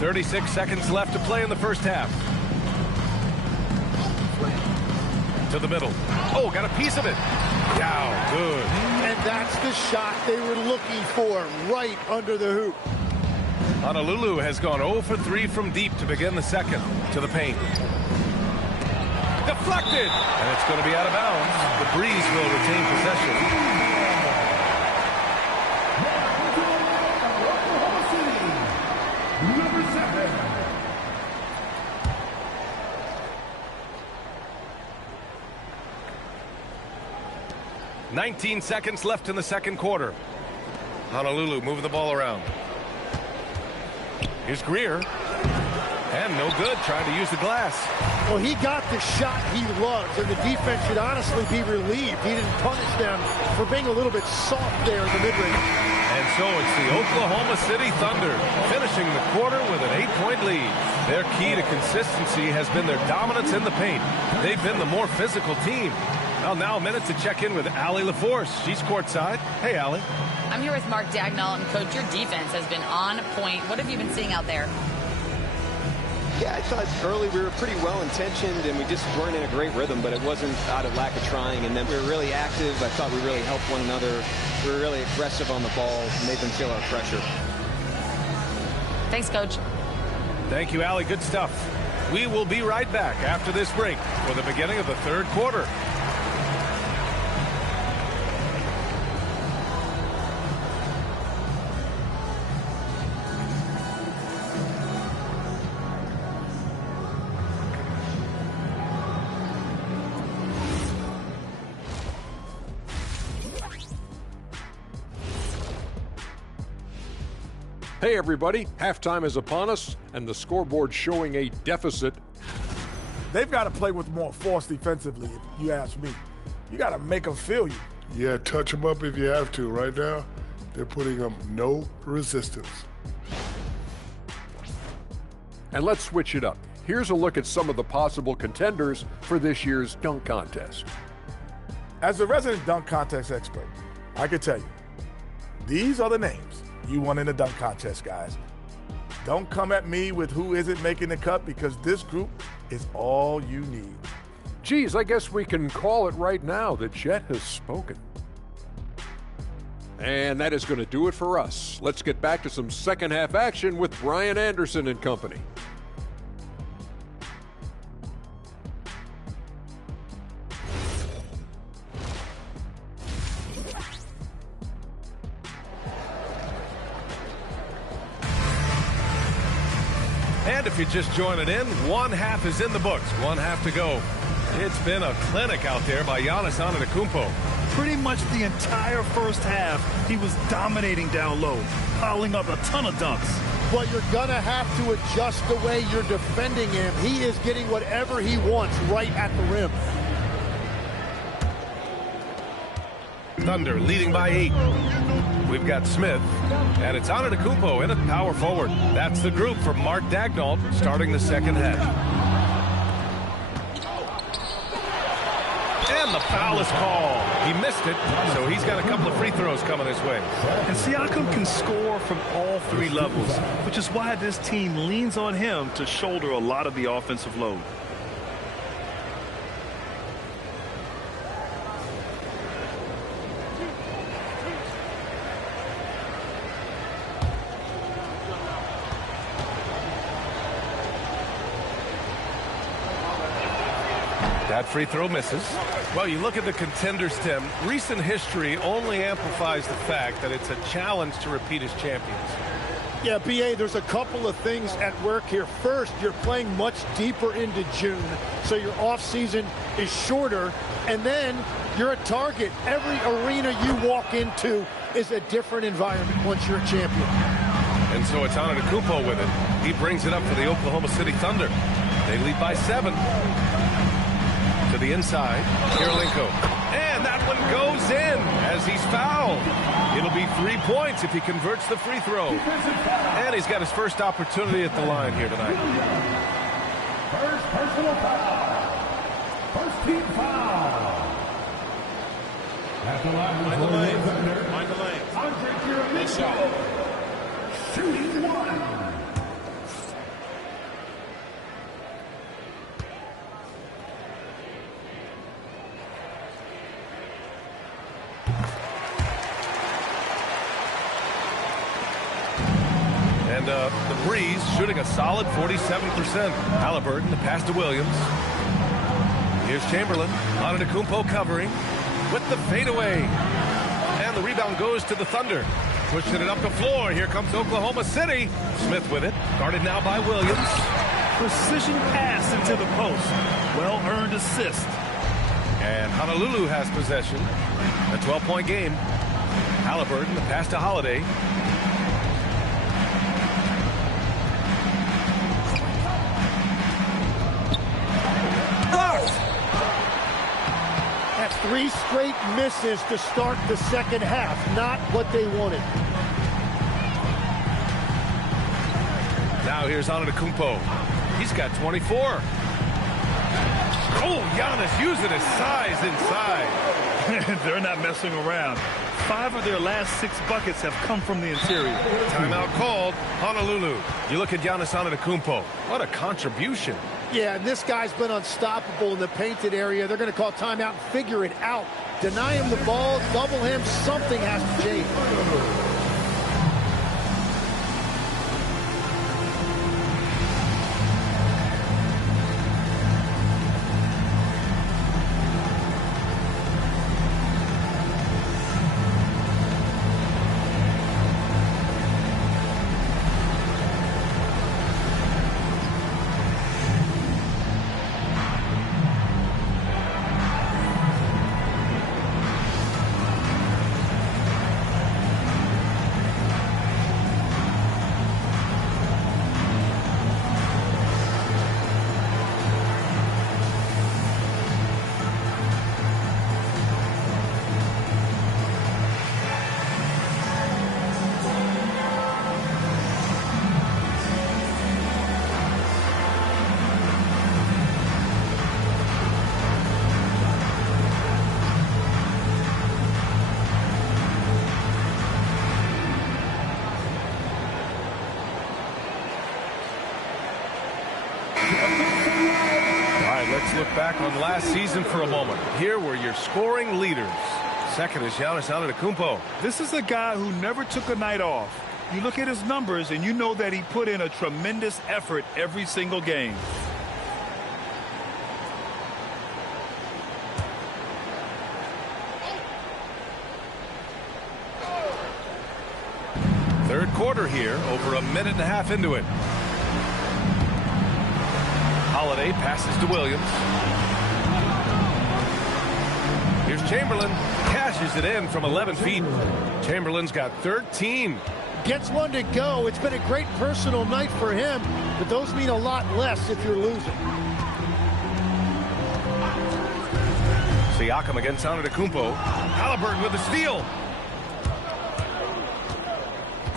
36 seconds left to play in the first half. To the middle. Oh, got a piece of it. Yao, good. And that's the shot they were looking for, right under the hoop. Honolulu has gone 0 for 3 from deep to begin the second. To the paint. Deflected! And it's going to be out of bounds. The Breeze will retain possession. Number 7. 19 seconds left in the second quarter. Honolulu moving the ball around. Here's Greer. And no good, trying to use the glass. Well, he got the shot he loves, and the defense should honestly be relieved. He didn't punish them for being a little bit soft there in the mid-range. And so it's the Oklahoma City Thunder finishing the quarter with an 8-point lead. Their key to consistency has been their dominance in the paint. They've been the more physical team. Well, now a minute to check in with Allie LaForce. She's courtside. Hey, Allie. I'm here with Mark Dagnall, and Coach, your defense has been on point. What have you been seeing out there? Yeah, I thought early we were pretty well-intentioned, and we just weren't in a great rhythm, but it wasn't out of lack of trying. And then we were really active. I thought we really helped one another. We were really aggressive on the ball, made them feel our pressure. Thanks, Coach. Thank you, Allie. Good stuff. We will be right back after this break for the beginning of the third quarter. Hey everybody, halftime is upon us and the scoreboard showing a deficit. They've got to play with more force defensively, if you ask me. You got to make them feel you. Yeah, touch them up if you have to. Right now, they're putting up no resistance. And let's switch it up. Here's a look at some of the possible contenders for this year's dunk contest. As a resident dunk contest expert, I can tell you, these are the names you want in the dunk contest, guys. Don't come at me with who isn't making the cut, because this group is all you need. Geez, I guess we can call it right now. The Jet has spoken. And that is going to do it for us. Let's get back to some second half action with Brian Anderson and company. And if you're just joining in, one half is in the books. One half to go. It's been a clinic out there by Giannis Antetokounmpo. Pretty much the entire first half, he was dominating down low, piling up a ton of dunks. But you're going to have to adjust the way you're defending him. He is getting whatever he wants right at the rim. Thunder leading by 8. We've got Smith, and it's Antetokounmpo in at power forward. That's the group for Mark Daigneault starting the second half. And the foul is called. He missed it, so he's got a couple of free throws coming his way. And Siakam can score from all 3 levels, which is why this team leans on him to shoulder a lot of the offensive load. That free throw misses. Well, you look at the contenders, Tim. Recent history only amplifies the fact that it's a challenge to repeat as champions. Yeah, B.A., there's a couple of things at work here. First, you're playing much deeper into June, so your offseason is shorter. And then you're a target. Every arena you walk into is a different environment once you're a champion. And so it's Antetokounmpo with it. He brings it up for the Oklahoma City Thunder. They lead by 7. To the inside, Kirilenko. And that one goes in as he's fouled. It'll be 3 points if he converts the free throw. And he's got his first opportunity at the line here tonight. First personal foul. First team foul. At the line, Mind the lane. Mind the lane. Andre Kirilenko. Shooting 1. And the Breeze shooting a solid 47%. Halliburton, the pass to Williams. Here's Chamberlain. Antetokounmpo covering with the fadeaway. And the rebound goes to the Thunder. Pushing it up the floor. Here comes Oklahoma City. Smith with it. Guarded now by Williams. Precision pass into the post. Well-earned assist. And Honolulu has possession. A 12-point game. Halliburton, the pass to Holiday. That's 3 straight misses to start the second half. Not what they wanted. Now here's Antetokounmpo. He's got 24. Oh, Giannis using his size inside. They're not messing around. 5 of their last 6 buckets have come from the interior. Timeout called. Honolulu. You look at Giannis Antetokounmpo. What a contribution. Yeah, and this guy's been unstoppable in the painted area. They're going to call timeout and figure it out. Deny him the ball, double him, something has to change. Let's look back on last season for a moment. Here were your scoring leaders. Second is Giannis Antetokounmpo. This is a guy who never took a night off. You look at his numbers and you know that he put in a tremendous effort every single game. Third quarter here, over a minute and a half into it. Holiday passes to Williams. Here's Chamberlain. Cashes it in from 11 feet. Chamberlain's got 13. Gets one to go. It's been a great personal night for him, but those mean a lot less if you're losing. Siakam against Antetokounmpo. Halliburton with the steal.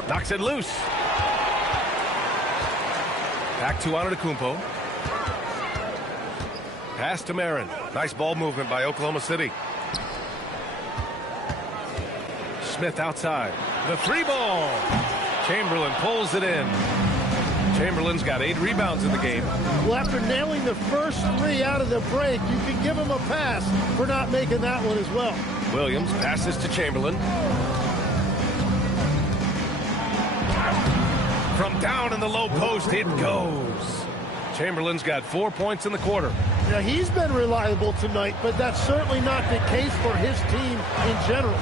Knocks it loose. Back to Antetokounmpo. Pass to Marin. Nice ball movement by Oklahoma City. Smith outside. The three ball. Chamberlain pulls it in. Chamberlain's got 8 rebounds in the game. Well, after nailing the first 3 out of the break, you can give him a pass for not making that one as well. Williams passes to Chamberlain. From down in the low post, it goes. Chamberlain's got 4 points in the quarter. Now, he's been reliable tonight, but that's certainly not the case for his team in general.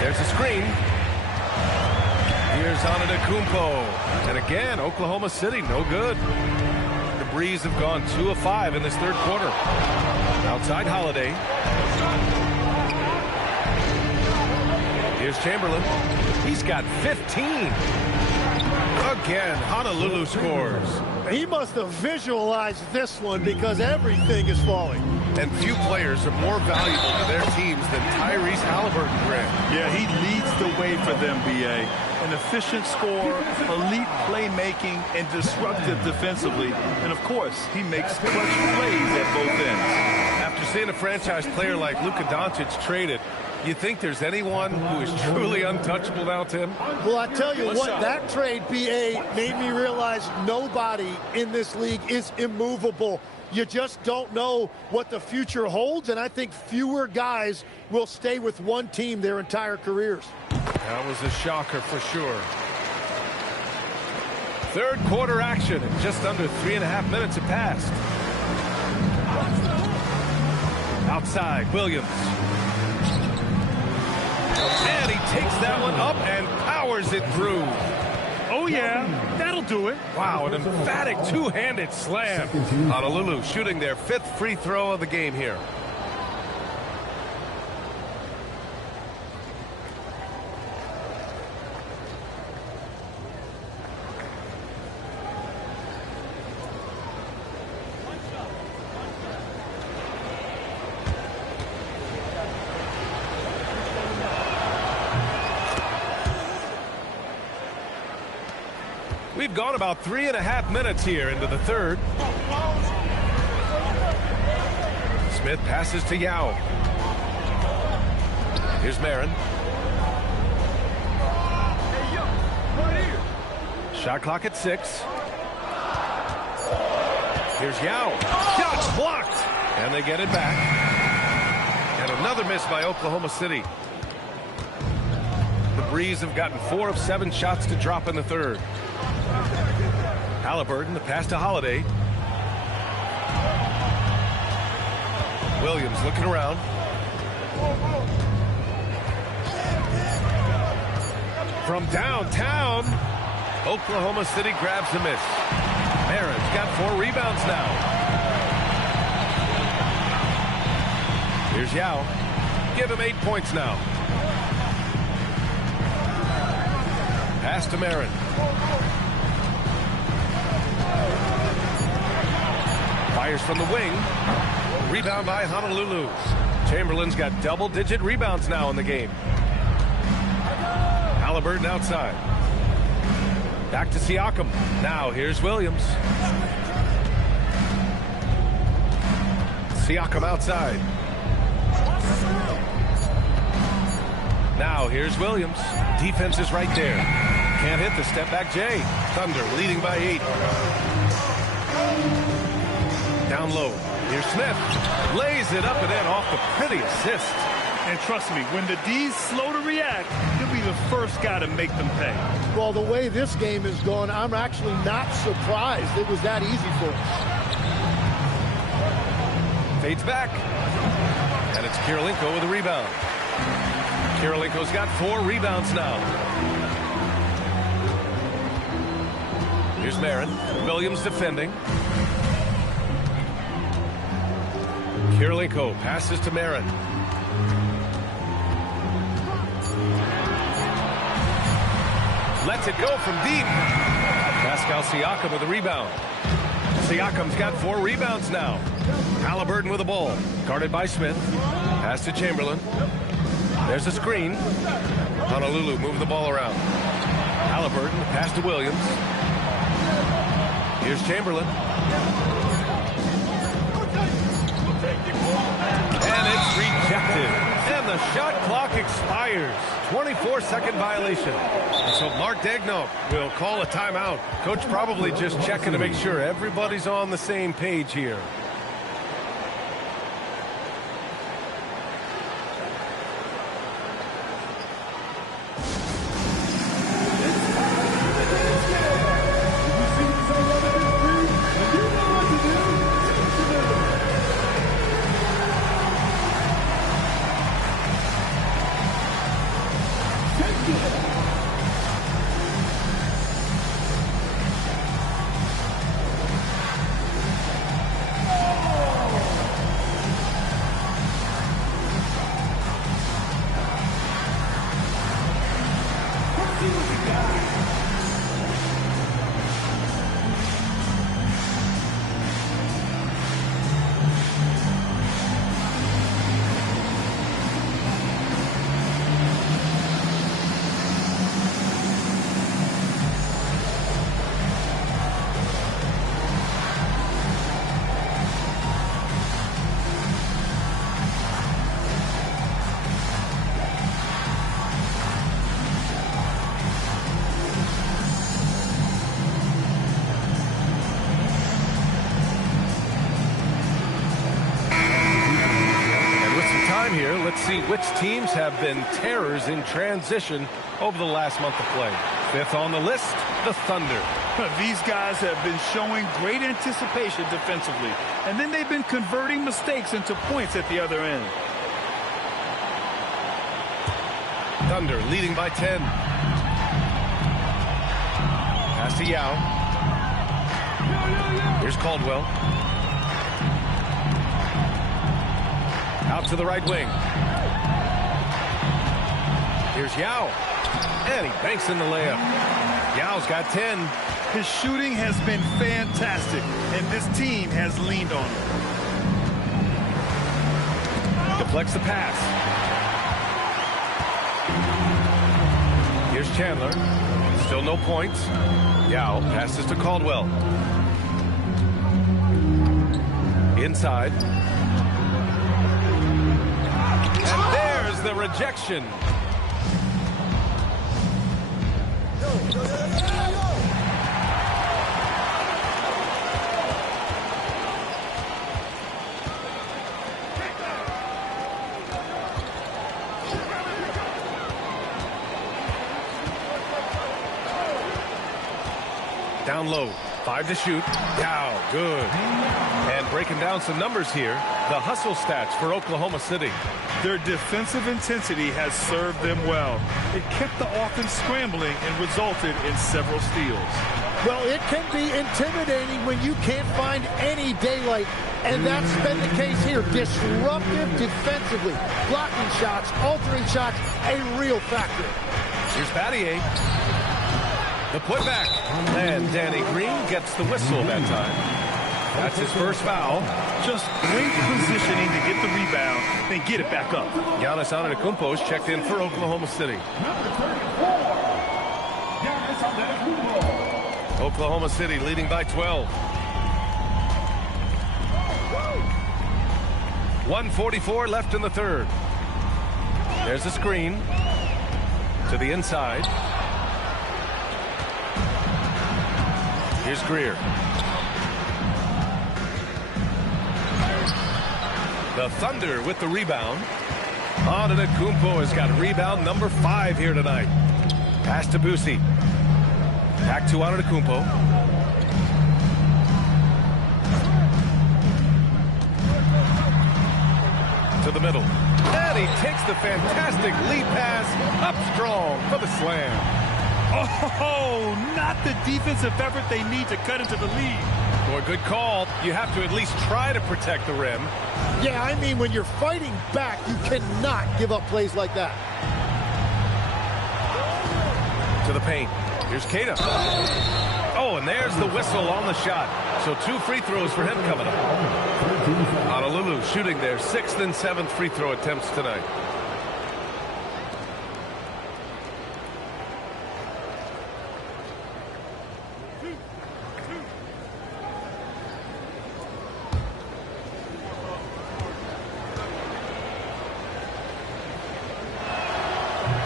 There's a screen. Here's Antetokounmpo. And again, Oklahoma City, no good. The Breeze have gone 2 of 5 in this third quarter. Outside Holiday. Here's Chamberlain. He's got 15. Again, Honolulu scores. He must have visualized this one because everything is falling. And few players are more valuable to their teams than Tyrese Halliburton, Grant. Yeah, he leads the way for them, B.A. An efficient scorer, elite playmaking, and disruptive defensively. And, of course, he makes clutch plays at both ends. After seeing a franchise player like Luka Doncic traded, you think there's anyone who is truly untouchable now, Tim? Well, I tell you what, that trade, B.A., made me realize nobody in this league is immovable. You just don't know what the future holds, and I think fewer guys will stay with one team their entire careers. That was a shocker for sure. Third quarter action, and just under 3.5 minutes have passed. Outside, Williams. And he takes that one up and powers it through. Oh, yeah, that'll do it. Wow, an emphatic two-handed slam. Honolulu shooting their 5th free throw of the game here. We've gone about 3.5 minutes here into the third. Smith passes to Yao. Here's Marin. Shot clock at 6. Here's Yao. Shots blocked. And they get it back. And another miss by Oklahoma City. The Breeze have gotten 4 of 7 shots to drop in the third. Halliburton, the pass to Holiday. Williams looking around. From downtown, Oklahoma City grabs the miss. Marin's got 4 rebounds now. Here's Yao. Give him 8 points now. Pass to Marin. Fires from the wing. Rebound by Honolulu. Chamberlain's got double-digit rebounds now in the game. Halliburton outside. Back to Siakam. Now here's Williams. Siakam outside. Now here's Williams. Defense is right there. Can't hit the step-back J. Thunder leading by 8. Down low. Here's Smith. Lays it up and in off the pretty assist. And trust me, when the D's slow to react, he'll be the first guy to make them pay. Well, the way this game is going, I'm actually not surprised it was that easy for us. Fades back. And it's Kirilenko with a rebound. Kirilenko's got 4 rebounds now. Here's Marin. Williams defending. Kirilenko passes to Marin. Lets it go from deep. Pascal Siakam with a rebound. Siakam's got 4 rebounds now. Halliburton with the ball. Guarded by Smith. Pass to Chamberlain. There's a screen. Honolulu moving the ball around. Halliburton, pass to Williams. Here's Chamberlain. And it's rejected. And the shot clock expires. 24-second violation. And so Mark Daigneault will call a timeout. Coach probably just checking to make sure everybody's on the same page here. Let's see which teams have been terrors in transition over the last month of play. 5th on the list, the Thunder. These guys have been showing great anticipation defensively, and then they've been converting mistakes into points at the other end. Thunder leading by 10. Pass to Yao. Here's Caldwell. Out to the right wing. Here's Yao. And he banks in the layup. Yao's got 10. His shooting has been fantastic, and this team has leaned on him. Deflects the pass. Here's Chandler. Still no points. Yao passes to Caldwell. Inside. And there's the rejection. Down low, 5 to shoot. Down, good. And breaking down some numbers here, the hustle stats for Oklahoma City. Their defensive intensity has served them well. It kept the offense scrambling and resulted in several steals. Well, it can be intimidating when you can't find any daylight, and that's been the case here. Disruptive defensively, blocking shots, altering shots, a real factor. Here's Battier. The putback. And Danny Green gets the whistle that time. That's his first foul. Just great positioning to get the rebound, then get it back up. Giannis Antetokounmpo's checked in for Oklahoma City. Oklahoma City leading by 12. 1:44 left in the third. There's a screen to the inside. Here's Greer. The Thunder with the rebound. Antetokounmpo has got rebound number 5 here tonight. Pass to Boosie. Back to Antetokounmpo. To the middle. And he takes the fantastic lead pass up strong for the slam. Oh, not the defensive effort they need to cut into the lead. Boy, good call. You have to at least try to protect the rim. Yeah, I mean, when you're fighting back, you cannot give up plays like that. To the paint. Here's Keita. Oh, and there's the whistle on the shot. So 2 free throws for him coming up. Honolulu shooting their 6th and 7th free throw attempts tonight.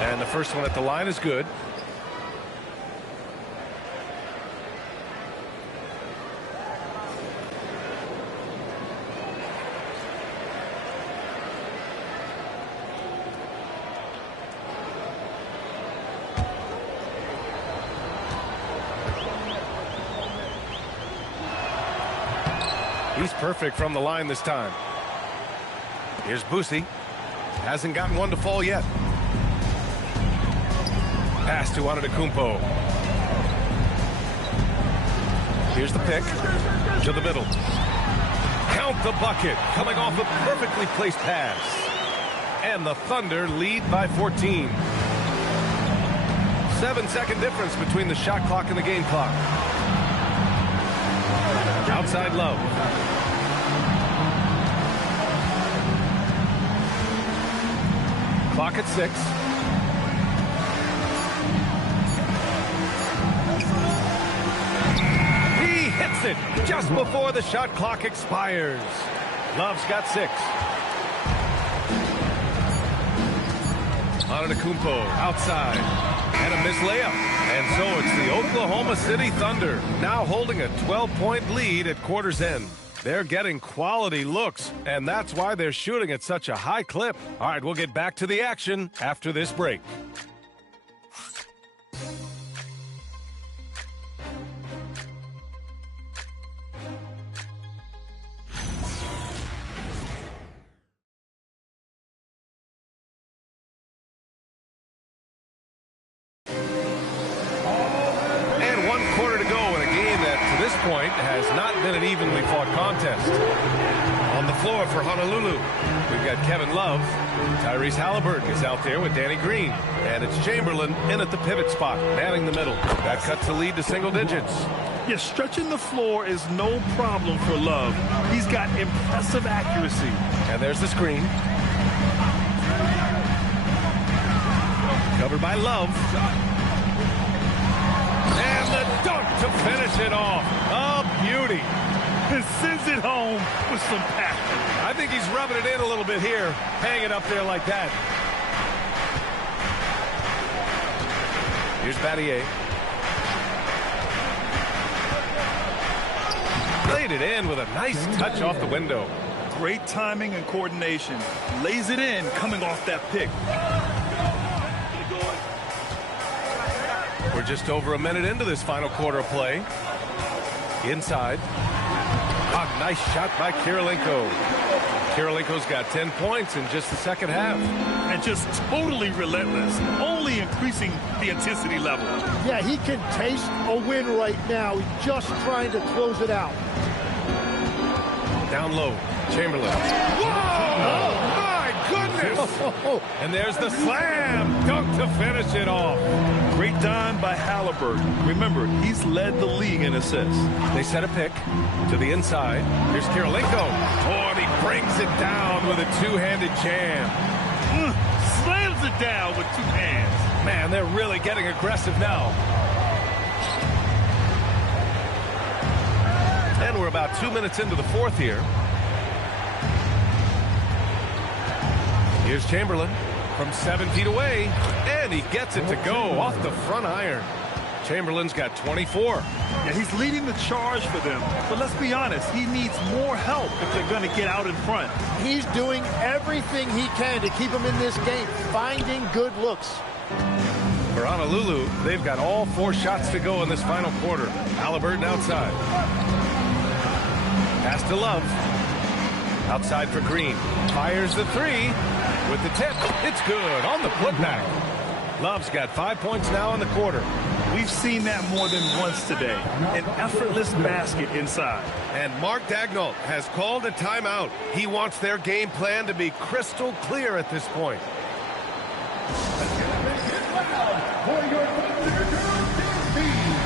And the first one at the line is good. He's perfect from the line this time. Here's Boosie. Hasn't gotten one to fall yet. Pass to Antetokounmpo. Here's the pick. To the middle. Count the bucket. Coming off a perfectly placed pass. And the Thunder lead by 14. 7-second difference between the shot clock and the game clock. Outside Love. Clock at 6. He hits it just before the shot clock expires. Love's got 6. Antetokounmpo outside. And a missed layup. And so it's the Oklahoma City Thunder now holding a 12-point lead at quarter's end. They're getting quality looks, and that's why they're shooting at such a high clip. All right, we'll get back to the action after this break. Point has not been an evenly fought contest. On the floor for Honolulu, we've got Kevin Love. Tyrese Halliburton is out there with Danny Green. And it's Chamberlain in at the pivot spot, manning the middle. That cuts the lead to single digits. Yeah, stretching the floor is no problem for Love. He's got impressive accuracy. And there's the screen. Covered by Love. And the dunk to finish it off. A beauty. And sends it home with some passion. I think he's rubbing it in a little bit here, hanging up there like that. Here's Battier. Laid it in with a nice touch off the window. Great timing and coordination. Lays it in coming off that pick. We're just over a minute into this final quarter of play. Inside. A nice shot by Kirilenko. Kirilenko's got 10 points in just the second half. And just totally relentless, only increasing the intensity level. Yeah, he can taste a win right now. He's just trying to close it out. Down low, Chamberlain. Whoa! Oh, my goodness! And there's the slam dunk to finish it off. Great dime by Halliburton. Remember, he's led the league in assists. They set a pick to the inside. Here's Kirilenko. Oh, and he brings it down with a two-handed jam. Slams it down with 2 hands. Man, they're really getting aggressive now. And we're about 2 minutes into the fourth here. Here's Chamberlain from 7 feet away, and he gets it to go off the front iron. Chamberlain's got 24. Yeah, he's leading the charge for them. But let's be honest, he needs more help if they're going to get out in front. He's doing everything he can to keep them in this game, finding good looks. For Honolulu, they've got all 4 shots to go in this final quarter. Halliburton outside. Pass to Love. Outside for Green. Fires the 3 with the tip. It's good on the putback. Love's got 5 points now in the quarter. We've seen that more than once today. An effortless basket inside. And Mark Daigneault has called a timeout. He wants their game plan to be crystal clear at this point. For your Thunder team.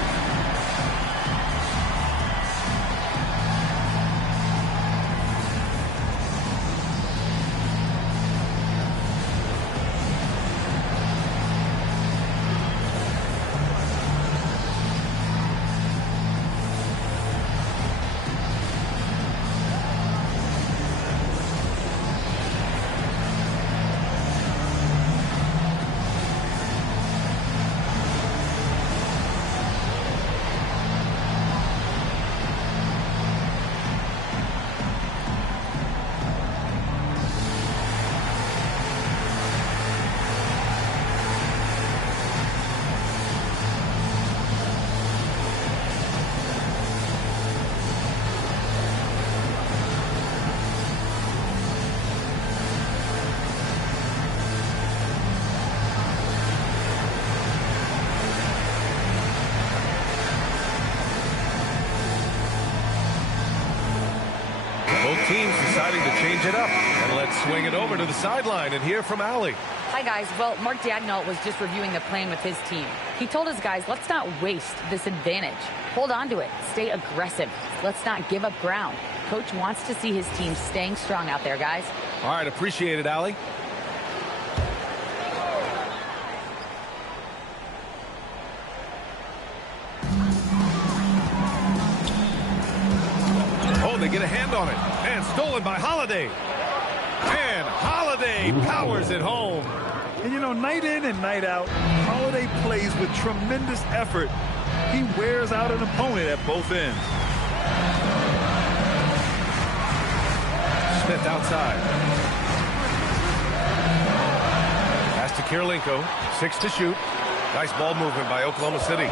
Both teams deciding to change it up. And let's swing it over to the sideline and hear from Allie. Hi, guys. Well, Mark Daigneault was just reviewing the plan with his team. He told his guys, let's not waste this advantage. Hold on to it. Stay aggressive. Let's not give up ground. Coach wants to see his team staying strong out there, guys. All right, appreciate it, Allie. Oh, they get a hand on it. And stolen by Holiday. And Holiday powers it home. And, you know, night in and night out, Holiday plays with tremendous effort. He wears out an opponent at both ends. Smith outside. Pass to Kirilenko. 6 to shoot. Nice ball movement by Oklahoma City.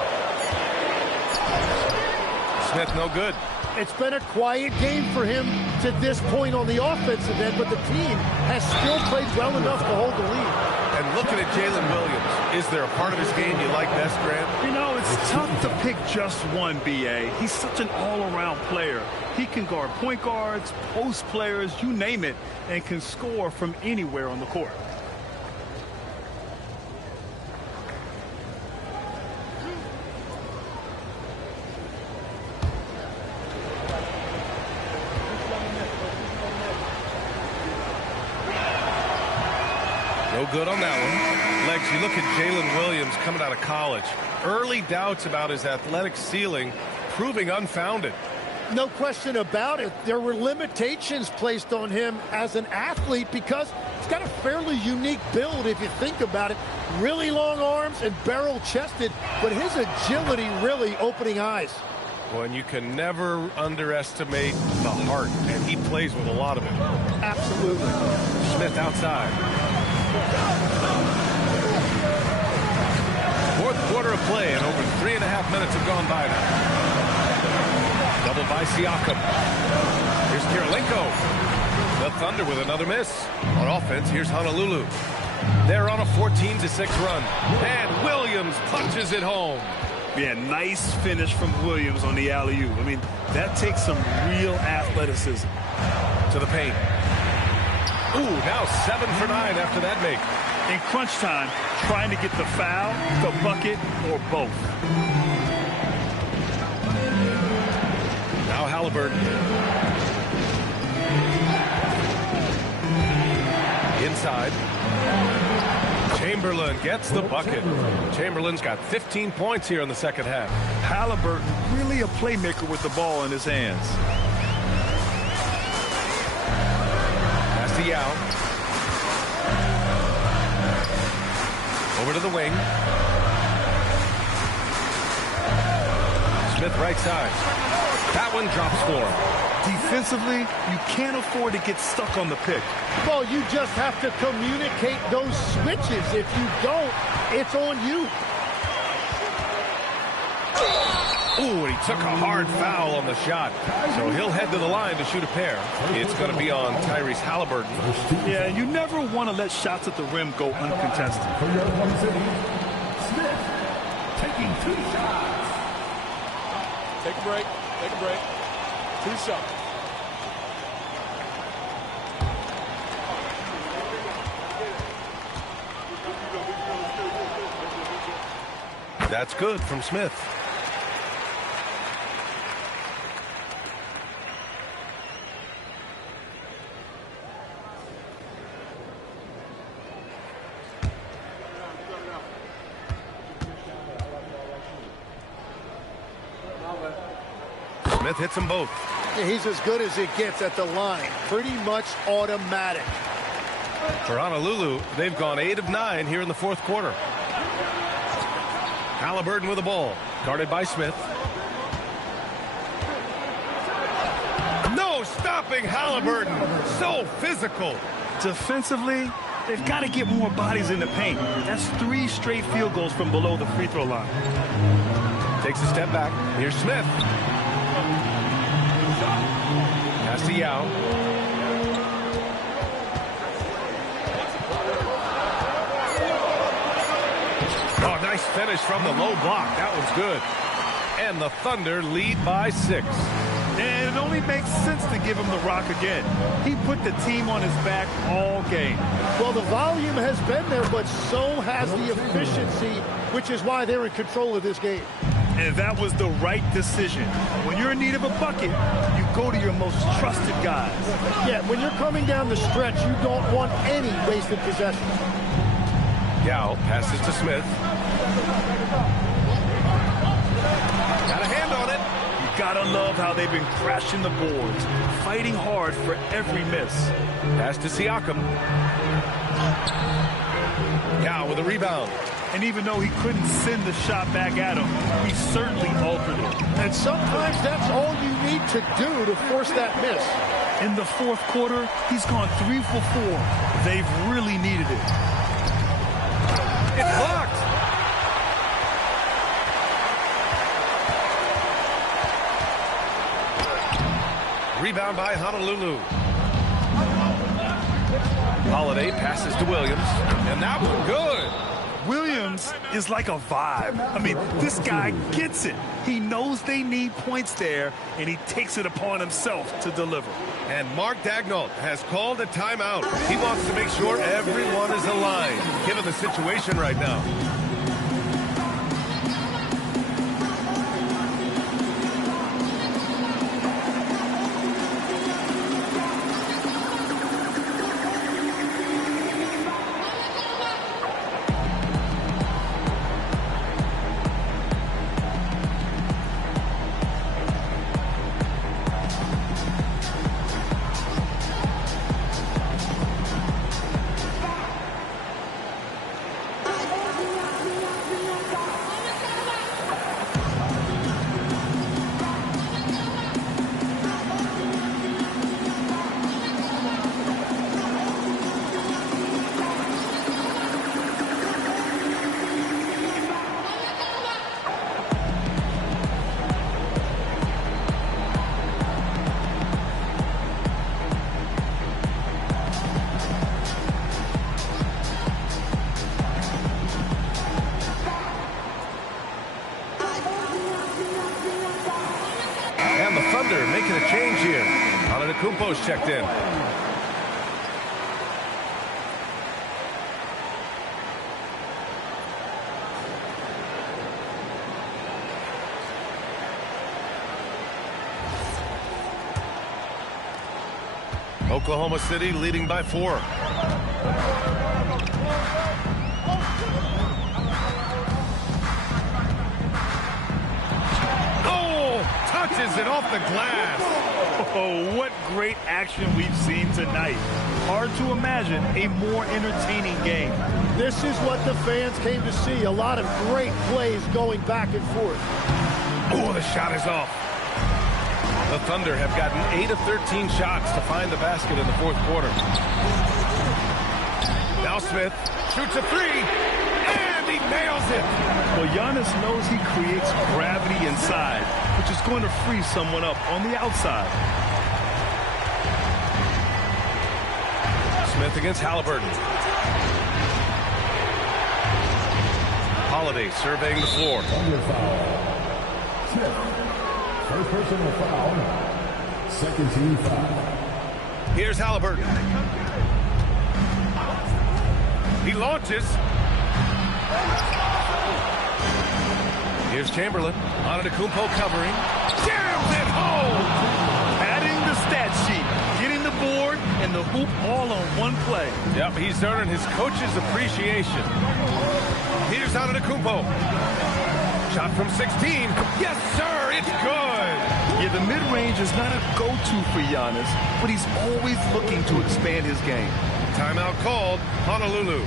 Smith no good. It's been a quiet game for him to this point on the offensive end, but the team has still played well enough to hold the lead. And looking at Jalen Williams, is there a part of his game you like best, Grant? You know, it's tough to pick just one, B.A. He's such an all-around player. He can guard point guards, post players, you name it, and can score from anywhere on the court. No good on that one. Legs, you look at Jalen Williams coming out of college. Early doubts about his athletic ceiling proving unfounded. No question about it. There were limitations placed on him as an athlete because he's got a fairly unique build if you think about it. Really long arms and barrel-chested, but his agility really opening eyes. Well, and you can never underestimate the heart, and he plays with a lot of it. Absolutely. Smith outside. Fourth quarter of play, and over 3.5 minutes have gone by now. Double by Siakam. Here's Kirilenko. The Thunder with another miss. On offense, here's Honolulu. They're on a 14-6 run. And Williams punches it home. Yeah, nice finish from Williams on the alley-oop. I mean, that takes some real athleticism. To the paint. Ooh, now 7 for 9 after that make. In crunch time, trying to get the foul, the bucket, or both. Now Halliburton. Inside. Chamberlain gets the bucket. Chamberlain's got 15 points here in the second half. Halliburton, really a playmaker with the ball in his hands. Pass to Yao. Over to the wing. Smith right side. That one drops for him. Defensively, you can't afford to get stuck on the pick. Well, you just have to communicate those switches. If you don't, it's on you. Ooh, and he took a hard foul on the shot. So he'll head to the line to shoot a pair. It's going to be on Tyrese Halliburton. Yeah, you never want to let shots at the rim go uncontested. For your Oklahoma City, Smith taking 2 shots. Take a break. Take a break. 2 shots. That's good from Smith. Smith hits them both. Yeah, he's as good as it gets at the line. Pretty much automatic. For Honolulu, they've gone 8 of 9 here in the 4th quarter. Halliburton with the ball, guarded by Smith. No stopping Halliburton. So physical. Defensively, they've got to get more bodies in the paint. That's 3 straight field goals from below the free throw line. Takes a step back. Here's Smith. Pass to Yao. Oh, nice finish from the low block. That was good. And the Thunder lead by 6. And it only makes sense to give him the rock again. He put the team on his back all game. Well, the volume has been there, but so has the efficiency, which is why they're in control of this game. And that was the right decision. When you're in need of a bucket, you go to your most trusted guys. Yeah, when you're coming down the stretch, you don't want any wasted possessions. Yao passes to Smith. Got a hand on it. You gotta love how they've been crashing the boards, fighting hard for every miss. Pass to Siakam. Yao with a rebound. And even though he couldn't send the shot back at him, he certainly altered it. And sometimes that's all you need to do to force that miss. In the 4th quarter, he's gone 3 for 4. They've really needed it. It's blocked. Rebound by Honolulu. Holiday passes to Williams, and that one good. Williams is like a vibe. I mean, this guy gets it. He knows they need points there, and he takes it upon himself to deliver. And Mark Daigneault has called a timeout. He wants to make sure everyone is aligned, given the situation right now. Making a change here. Antetokounmpo's checked in. Oklahoma City leading by 4. Touches it off the glass. Oh, what great action we've seen tonight. Hard to imagine a more entertaining game. This is what the fans came to see. A lot of great plays going back and forth. Oh, the shot is off. The Thunder have gotten 8 of 13 shots to find the basket in the fourth quarter. Now Smith shoots a three, and he nails it. Well, Giannis knows he creates gravity inside, which is going to free someone up on the outside. Smith against Halliburton. Holiday surveying the floor. Smith, first personal foul, second team foul. Here's Halliburton. He launches. Here's Chamberlain. Antetokounmpo covering. Jams it home! Adding the stat sheet, getting the board, and the hoop all on one play. Yep, he's earning his coach's appreciation. Here's Antetokounmpo. Shot from 16. Yes, sir, it's good! Yeah, the mid-range is not a go-to for Giannis, but he's always looking to expand his game. Timeout called, Honolulu.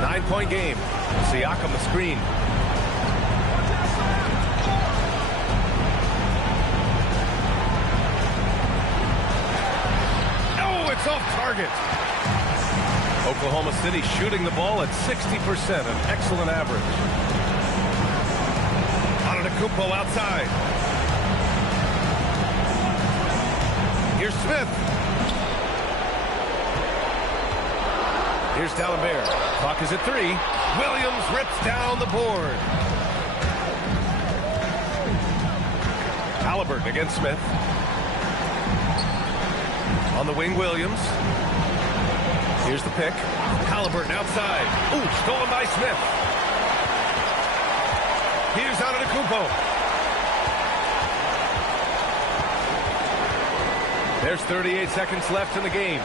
Nine-point game. Siakam the screen. Oh, it's off target. Oklahoma City shooting the ball at 60%, an excellent average. Antetokounmpo outside. Here's Smith. Here's D'Alembert. Clock is at 3. Williams rips down the board. Halliburton against Smith. On the wing, Williams. Here's the pick. Halliburton outside. Ooh, stolen by Smith. Here's Antetokounmpo. There's 38 seconds left in the game.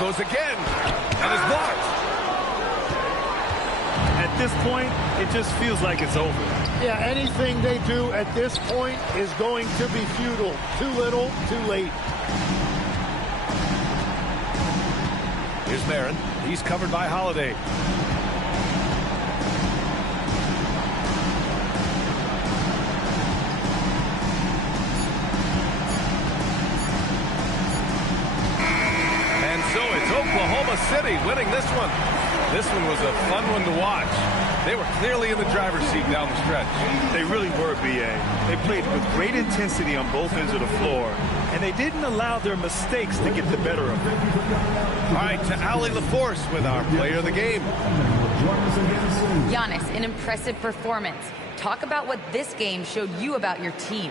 Goes again, and is blocked. At this point, it just feels like it's over. Yeah, anything they do at this point is going to be futile. Too little, too late. Here's Barron. He's covered by Holiday. Oklahoma City winning this one. This one was a fun one to watch. They were clearly in the driver's seat down the stretch. They really were, B.A. They played with great intensity on both ends of the floor, and they didn't allow their mistakes to get the better of them. All right, to Allie LaForce with our player of the game. Giannis, an impressive performance. Talk about what this game showed you about your team.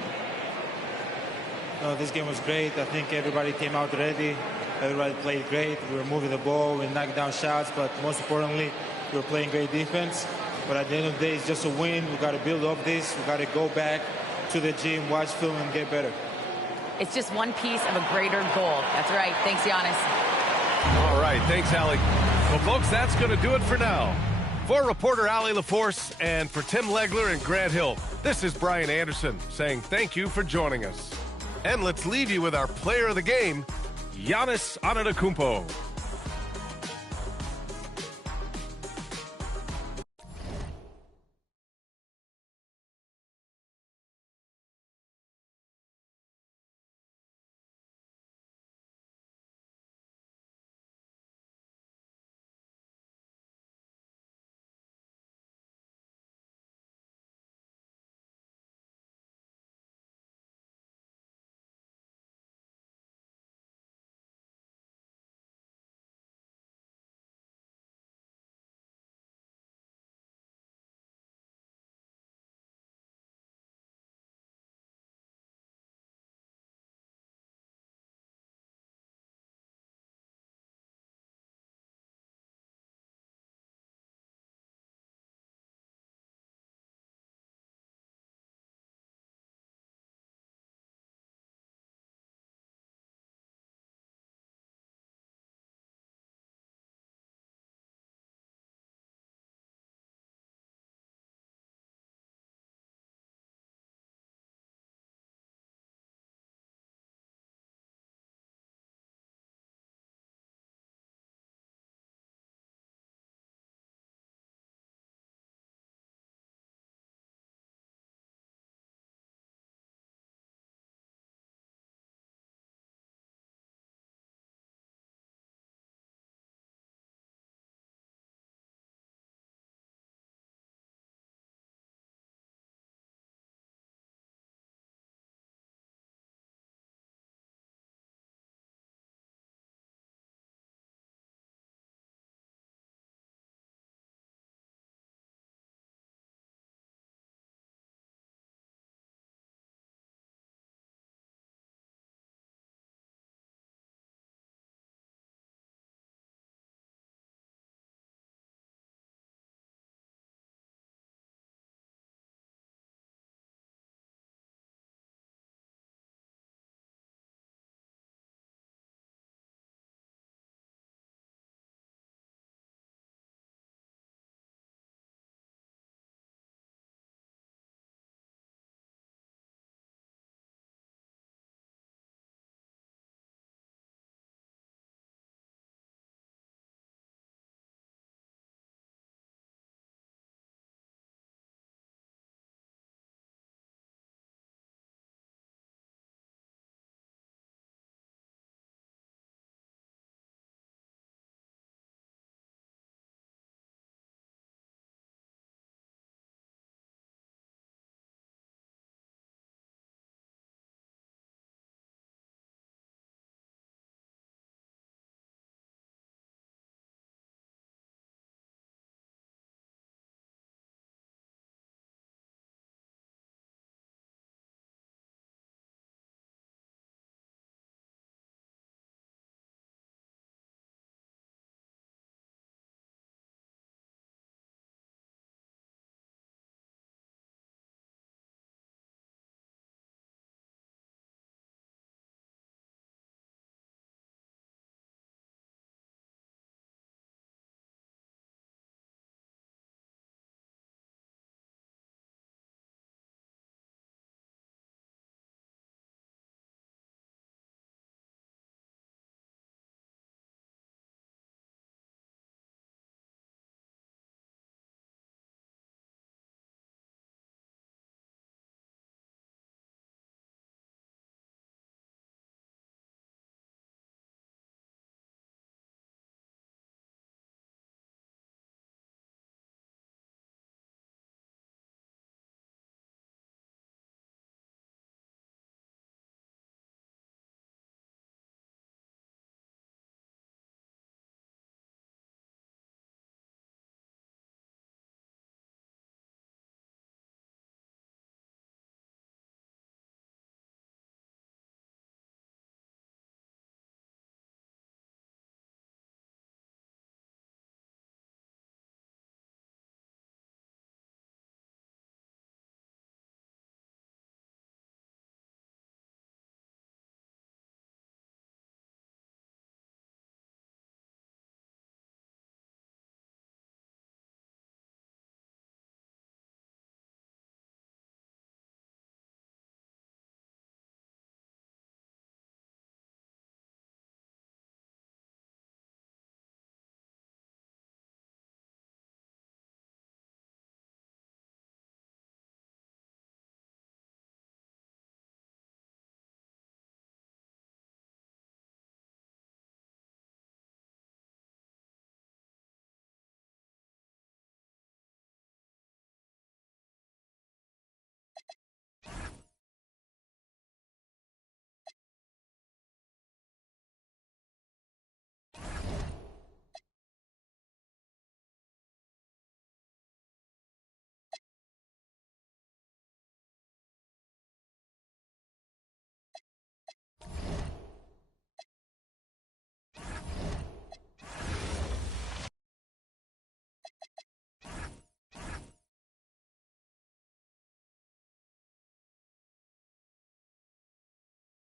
This game was great. I think everybody came out ready. Everybody played great. We were moving the ball. We knocked down shots. But most importantly, we were playing great defense. But at the end of the day, it's just a win. We got to build up this. We got to go back to the gym, watch film, and get better. It's just one piece of a greater goal. That's right. Thanks, Giannis. All right, thanks, Allie. Well, folks, that's going to do it for now. For reporter Allie LaForce and for Tim Legler and Grant Hill, this is Brian Anderson saying thank you for joining us. And let's leave you with our player of the game, Giannis Antetokounmpo.